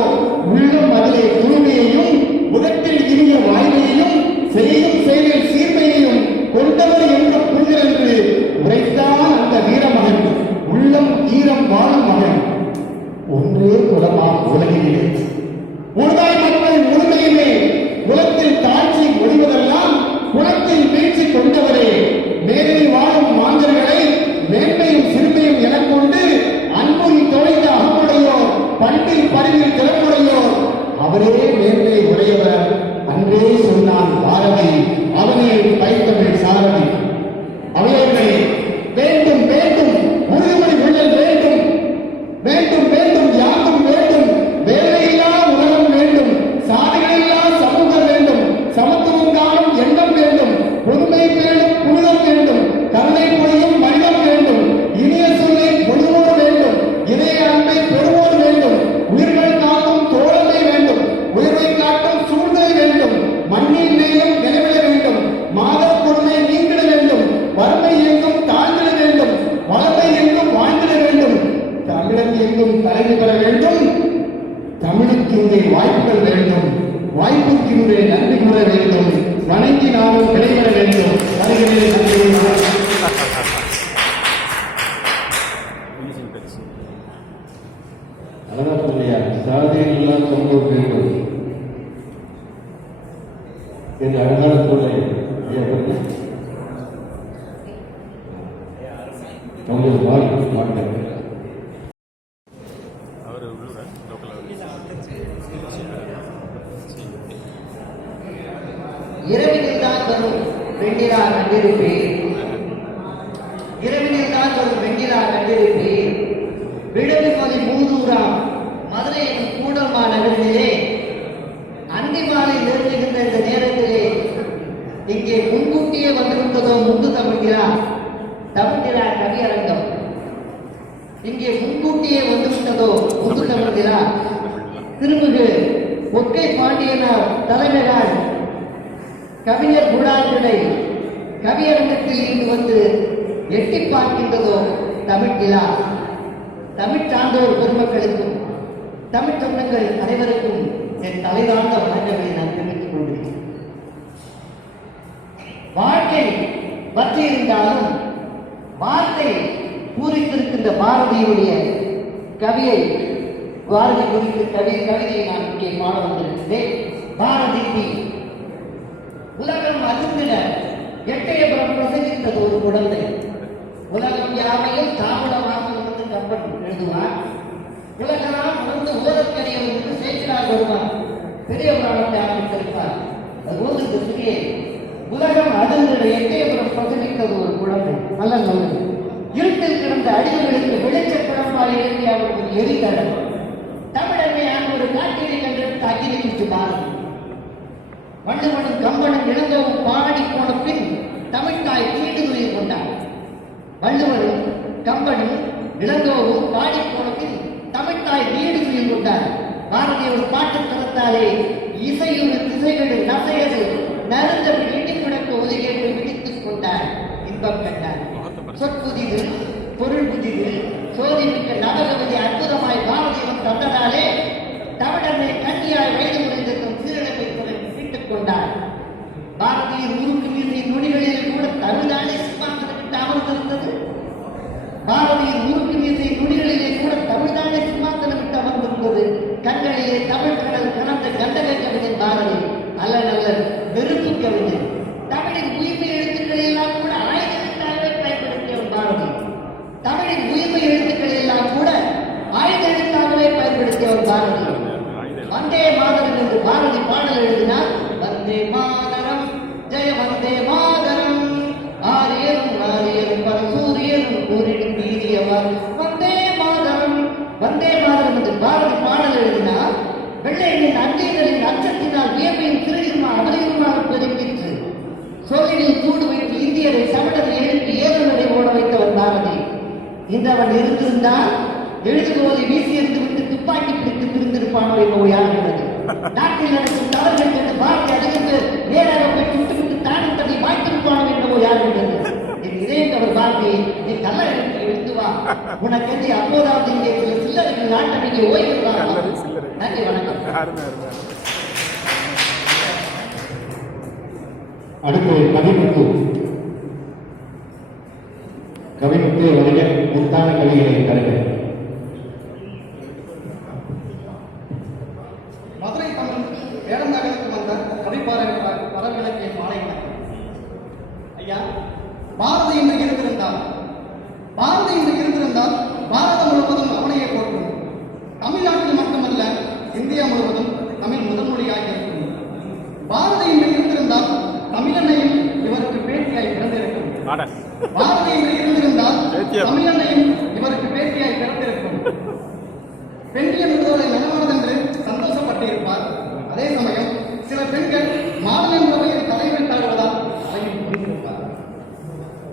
உள்ளம் அதிலே தூய்மையையும் உதட்டில் இனிய வாய்மையையும் செய்யும் செயலில் சீர்மையையும் கொண்டவர் என்ற புரிதல் என்று உரைத்தான் அந்த வீரமகன். உள்ளம் ஈரம் வாழும் மகன். ஒன்றே குலமாம் உலகிலே உலகாய் மக்கள் முழுமையுமே குலத்தில் தாழ்ச்சி ஒழிவதெல்லாம் குலத்தில் வீழ்ச்சி கொண்டவரே. மேலில் வாழும் மாந்தர்களை மேன்மையும் சிறுமையும் எனக் கொண்டு அன்பும் தொலைந்த அகமுடையோர், பண்பில் பரிவில் திறமுடையோர், அவரே மேன்மை உடையவர். அன்றே சொன்னான் பாரதி, அவனே பைத்தமிழ் சாரதி. அவையவர்களே, வேண்டும் வேண்டும் உறுதிமொழி கொள்ளல் வேண்டும், வேண்டும் வேண்டும் யாரும் வேண்டும், வேலையில்லா உலகம் வேண்டும், சாதிகளில்லா சமூகம் வேண்டும், சமத்துவம் காணும் எண்ணம் வேண்டும், பொறுமை பேணும் புனிதம் வேண்டும், கருணை புரியும் மனிதம் வேண்டும், இனிய சொல்லை பொழுவோர் வேண்டும், இதய அன்பை பெறுவோர் வேண்டும், உயிர்கள் காக்கும் தோழமை வேண்டும், உயிரை காட்டும் சூழ்நிலை வேண்டும், மண்ணில் நேயம் நிலைவிட வேண்டும், மாதர் கொடுமை நீங்கிட வேண்டும், வறுமை எங்கும் தாழ்ந்திட வேண்டும், வளமை எங்கும் வாழ்ந்திட வேண்டும், தமிழன் எங்கும் தலைமை பெற வேண்டும், தமிழுக்கு இங்கே வாய்ப்புகள் வேண்டும், வாய்ப்புக்கு இங்கே நன்றி கூற வேண்டும், வணங்கி நாமும் விடைபெற வேண்டும். வருகிறேன், நன்றி. அழகா சொல்லியா, சாதியில் எல்லாம் சமூக வேண்டும் என்று அழகான சொல்லை உங்களுக்கு வாழ்க்கை மாட்டேன். இரவினில் தான் வரும் வெண்ணிலா கண்டிருப்பேன், இரவினில் தான் வரும் வெண்ணிலா கண்டிருப்பேன், விடுதிமதி மூதூராம் மதுரை எனும் கூடல்மா நகரிலே அந்தி மாலை நெருங்குகின்ற இந்த நேரத்திலே இங்கே முன்கூட்டியே வந்திருந்ததோ முந்து தமிழ்கிறா தமிழ்கிறா கவியரங்கம். இங்கே முன்கூட்டியே வந்துவிட்டதோ முந்து தமிழ்கிறா திருமிகு ஒற்கை பாண்டியனார் தலைமையால் கவிஞர் குழாங்களை கவியரங்கத்தில் இருந்து வந்து எட்டி பார்க்கின்றதோ தமிழ்கிலா. தமிழ் சார்ந்தோர் பெருமக்களுக்கும் தமிழ் சொந்தங்கள் அனைவருக்கும் என் தலைதாழ்ந்த வணக்கங்களை நான் தெரிவித்துக் கொள்கிறேன். வாழ்க்கை பற்றி இருந்தாலும் வார்த்தை பூரித்திருக்கின்ற பாரதியுடைய பாரதி குறித்த கவிதையை நான் இங்கே பாட வந்திருக்கிறேன். பாரதி உலகம் அதிர்ந்திட எட்டயபுரம் பிரசங்கித்தது ஒரு குழந்தை. உலகம் யாவையும் தாமதமாக வந்து கம்பன் எழுதுவார். உலகெல்லாம் உணர்ந்து உலகக்கரியவர் என்று சேக்கிரார் வருவார். பெரிய புராணத்தை ஆரம்பித்திருப்பார். அதுபோது இந்த சிறிய உலகம் அதிர்ந்திட எட்டயபுரம் பிரசங்கித்தது ஒரு குழந்தை. நல்ல நல்லது. இருட்டில் கிடந்த அடிமைகளுக்கு வெளிச்ச குழம்பால் எழுதி அவர்கள் எரிதடல் தமிழமையான ஒரு காட்டினை கண்டெடுத்து அகிலிக்கு பாரதி. வள்ளுவனும் கம்பனும் இளங்கோவும் பாடி போன பின் தமிழ்தாய் தீண்டுதுயில் கொண்டார். வள்ளுவனும் கம்பனும் இளங்கோவும் பாடி போன பின் தமிழ்தாய் தீண்டுதுயில் கொண்டார். பாரதி ஒரு பாட்டு தரத்தாலே இசையுறு திசைகளில் நசையது நருந்த வீட்டில் கிடக்க ஒதுகியை விழித்துக் கொண்டார். இன்பம் கண்டார். சொற்புதிது பொருள் புதிது சோதிமிக்க நவகவிதை அற்புதமாய் பாரதியம் தந்ததாலே தமிழனை கண்ணியாய் வயது முறைந்திருக்கும் சீரழப்பை மீட்டுக் கொண்டார். பாரதியின் உருக்கு மீதின் நொடிகளில் கூட தமிழ்தானே சிம்மாசனமிட்டு அமர்ந்திருந்தது. பாரதியின் உருக்கு மீதின் நொடிகளிலே கூட தமிழ்தானே சிம்மாசனமிட்டு அமர்ந்திருந்தது. கண்களிலே தமிழ் கடல் கலந்த கண்டக கவிஞன் பாரதி. நல்ல நல்ல வெறுப்பு கவிஞன். தமிழின் உயிர்மை எழுத்துக்களை எல்லாம் கூட ஆயுத எழுத்தாகவே பயன்படுத்தியவன் பாரதி. தமிழின் உயிர்மை எழுத்துக்களை எல்லாம் கூட ஆயுத எழுத்தாகவே பயன்படுத்தியவன் பாரதி. வந்தே மாதரம் என்று பாரதி பாடல் எழுதினார். வந்தே மாதரம் ஜெய வந்தே மாதரம் ஆரியரும் ஆரியரும் பரசூரியரும் கூறிடும் வீரியவர் வந்தே மாதரம். வந்தே மாதரம் என்று பாரதி பாடல் எழுதினார். வெள்ளையனின் அஞ்சைகளின் அச்சத்தினால் வியப்பையும் திருவிழா அவரையுமாக பெருங்கிற்று. சோழினில் சூடு வைத்து இந்தியரை தமிழரை எழுப்பி ஏதனரை ஓட வைத்தவன் பாரதி. இன்று அவன் இருந்திருந்தால் எழுதுகோலை வீசி எறிந்து விட்டு துப்பாக்கி பிடித்து திருந்திருப்பானோ என்னவோ யாருகிறது. நாட்டில் நடக்கும் தவறுகள் என்று பாரதி அதிகத்து நேராக போய் விட்டு தானும் தன்னை வாய்த்திருப்பானோ என்னவோ யாருகிறது. என் இதயம் அவர் பாரதி நீ கல்ல எழுத்து எழுந்து வா. உனக்கு அப்போதாவது இங்கே சில சில்லறைகள் நாட்டமைக்கு ஓய்வு. நன்றி, வணக்கம். அடுத்து கவிமுத்து வருக முத்தான கவிகளை தருகிறேன். மதுரை தமிழ் வேடந்தாகலுக்கு வந்த கவிப்பாறை பரவிளக்கிய மாலை வணக்கம். ஐயா, பாரதி இன்று இருந்திருந்தால் பாரதம் முழுவதும் அவனையே போற்றும். தமிழ்நாட்டில் மட்டுமல்ல இந்தியா முழுவதும் தமிழ் முதன்மொழியாக இருக்கும். பாரதி இன்று இருந்திருந்தால் தமிழனையும் இவருக்கு பேட்டியாய் பிறந்திருக்கும். பாரதி இன்று இருந்திருந்தால் தமிழனையும் இவருக்கு பேட்டியாய் பிறந்திருக்கும். பெண்ணியம் விடுதலை நலமானதென்று சந்தோஷப்பட்டிருப்பார். அதே சமயம் சில பெண்கள் மாதம் என்ற வகையில் தலைமைத்தாடுவதால் அதையும் புரிந்திருப்பார்.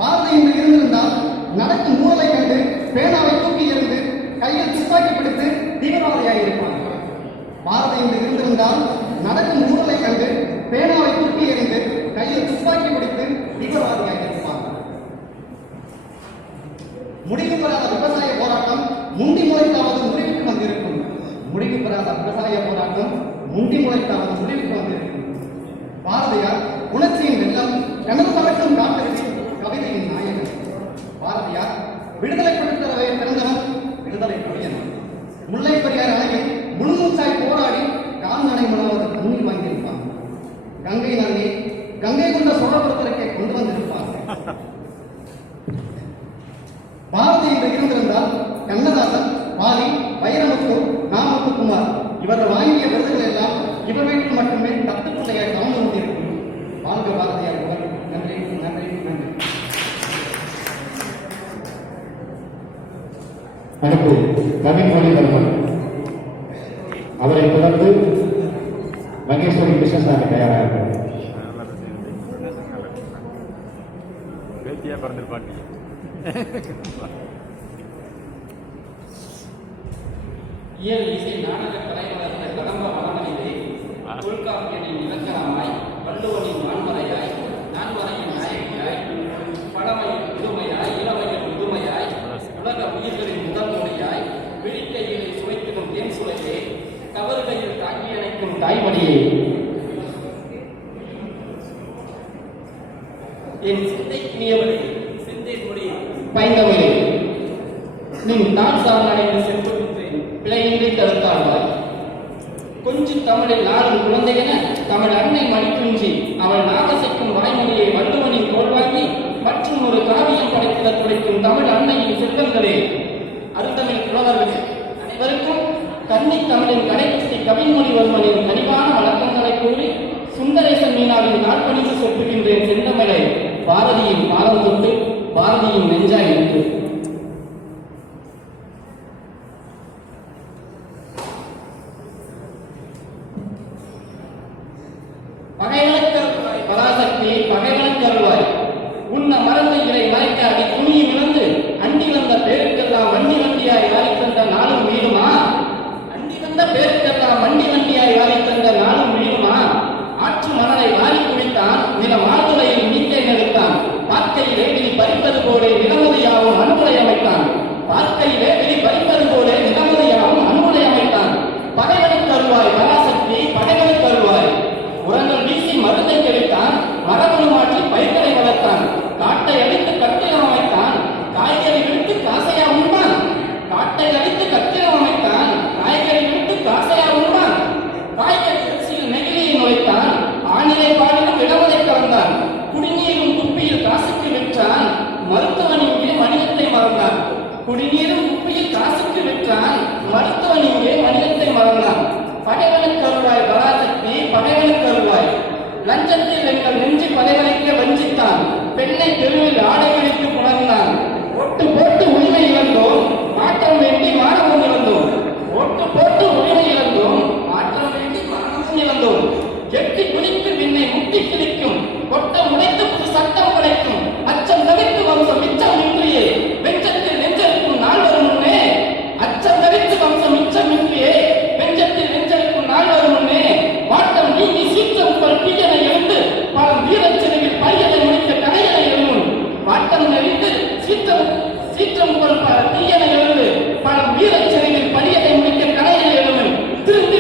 பாரதி இன்று இருந்திருந்தால் நடக்கும் ஊழலை கண்டு பேனாவை தூக்கி எறிந்து கையில் துப்பாக்கி பிடித்து தீவிரவாதியாயிருப்பார். பாரதி இன்று இருந்திருந்தால் நடக்கும் ஊழலை கண்டு பேனாவை தூக்கி எறிந்து கையில் துப்பாக்கி பிடித்து தீவிரவாதியாயிருப்பார். முடிவு பெறாத விவசாய போராட்டம் முண்டி முளைத்தாவது முடிவுக்கு வந்திருக்கும். முடிவு பெறாத விவசாய போராட்டம் முண்டி முளைத்தாவது முடிவுக்கு வந்திருக்கும். பாரதியார் உணர்ச்சியின் வெள்ளம் கனவு பறக்கும் காத்திருக்கும் கவிதையின் நாயகன். பாரதியார் விடுதலை கொடுத்தரவை பிறந்தவர், விடுதலை கவிஞன். முல்லை பெரியார் அணையில் முழுமூச்சாய் போராடி கால்நடை மனவர் தண்ணீர் வாங்கியிருப்பார். கங்கை நதி கங்கை கொண்ட சோழபுரத்திற்கே கொண்டு வந்திருப்பார். பாரதி இன்று இருந்திருந்தால் கண்ணதாசன், பாரி, வைரமுத்து, நாமத்துக்குமார் இவர்கள் வாங்கிய விருதுகள் எல்லாம் இவர் வீட்டில் மட்டுமே கத்துக்குள்ளையாய் கவர்ந்து கொண்டிருக்கும். வாழ்க பாரதியார். நன்றி, நன்றி, நன்றி. அடுத்து கவிமொழி தர்மன். அவரை தொடர்ந்து மகேஸ்வரி கிருஷ்ணசாமி தயாராக இயல் இசை நாடக கலைவளர்ந்த கடம்ப வளமனிலே தொல்காப்பியனின் இலக்கணமாய் வள்ளுவனின் வான்மறையாய் நான்மறையின் நாயகியாய் பழமை புதுமையாய் இளமையின் முதுமையாய் உலக உயிர்களின் முதல் மொழியாய் படைக்கும் தாய்மொழியே, என் சிந்தைக்கினியவளே, சிந்தை மொழியே, பைந்தமிழே, நின் தான் சார்ந்தடைந்து செல்வகின்றேன் பிழையின்றி கருத்தாழ்வாய். கொஞ்சம் தமிழில் நாளும் குழந்தையென தமிழ் அன்னை மணிக்குஞ்சி அவள் நாகசைக்கும் வாய்மொழியை வள்ளுவனின் கோல்வாங்கி மற்றும் ஒரு காவியம் படைத்திட துடைக்கும் தமிழ் அன்னையின் செல்வங்களே, அருந்தமிழ் புலவர்கள் அனைவருக்கும் கன்னி தமிழின் கடைக்குட்டி கவின்மொழிவர்மனின் கனிவான வழக்கங்களை கூறி சுந்தரேசன் மீனாவின் நாட்பணிந்து சொப்புகின்றேன் செந்தமிழை, பாரதியின் பாதம் தொட்டு பாரதியின் நெஞ்சாய் நின்று. பகைவனுக்கருவாய் பராசக்தி, பகைவனுக்கருவாய், உன்ன மறந்த இலை மறைக்க அடி துணியும் இழந்து அண்டி வந்த பேருக்கெல்லாம் வண்டி வண்டியாய் வாரி தந்த நாளும் வீடுமா? அண்டி வந்த பேருக்கெல்லாம் வண்டி வண்டியாய் வாரி தந்த நாளும் வீடுமா? ஆற்று மணலை வாரி குவித்தான், நில மாதுளையில் மீட்டை நெடுத்தான், பார்க்கையிலே விழி பறிப்பது போலே நிலமதியாவும் அனுமுறை அமைத்தான், பார்க்கையிலே விழி பறிப்பது போலே நிலமதியாவும் அனுமுறை அமைத்தான். பகைவனுக்கு அருவாய் பராசக்தி, பகைவனுக்கு அருவாய், உரங்கள் வீசி மருந்தை கெடுத்தான், மரபணு மாற்றி பயிர்களை வளர்த்தான், காட்டை அடித்து கட்டிடம் அமைத்தான், காய்கறி விடுத்து காசையா உண்பான், காட்டை அடித்து கட்டிடம் அமைத்தான், காய்கறி விடுத்து காசையா உண்பான், காய்கறி அரிசியில் நெகிழியை நுழைத்தான், ஆணிலை பாலிலும் இடவதை கலந்தான், குடிநீரும் குப்பியில் காசுக்கு விற்றான், மருத்துவன் இங்கே மனிதத்தை மறந்தான், குடிநீரும் குப்பியில் காசுக்கு விற்றான், மருத்துவன் இங்கே மனிதத்தை மறந்தான். பகைவனுக்கு அருவாய் பராசக்தி, பகைவனுக்கு அருவாய், லஞ்சத்தில் எங்கள் நெஞ்சு பதைவளைக்க வஞ்சித்தான், பெண்ணை தெருவில் ஆடை விழித்து புணர்ந்தான், ஒட்டு போட்டு உரிமை இழந்தோம், மாற்றம் வேண்டி மாணவன் இழந்தோம், ஒட்டு போட்டு உரிமை இழந்தோம், மாற்றம் வேண்டி மாணவன் இழந்தோம், எட்டி குதித்து விண்ணை முட்டி கிழிக்கும், கொட்டம் உடைத்து புது சட்டம் கிடைக்கும், அச்சம் தவிர்த்து வம்சம் மிச்சம் இன்றியே, வெஞ்சத்தில் நெஞ்செடுக்கும் நாள் வரும் முன்னே, அச்சம் தவிர்த்து வம்சம் மிச்சம் இன்றியே, வெஞ்சத்தில் நெஞ்செடுக்கும் நாள் வரும் முன்னே, வாட்டம் நீங்கி சீற்றம் உங்கள் தீயனை எழுந்து பலம் வீரச்சிறையில் பரியலை முடிக்க கனையனை எழும், வாட்டம் நெறிந்து சீற்றம் உங்கள் தீயனை எழுந்து பலம் வீரச்சிறையில் பரியலை முடிக்க கனையனை எழும், திருந்தி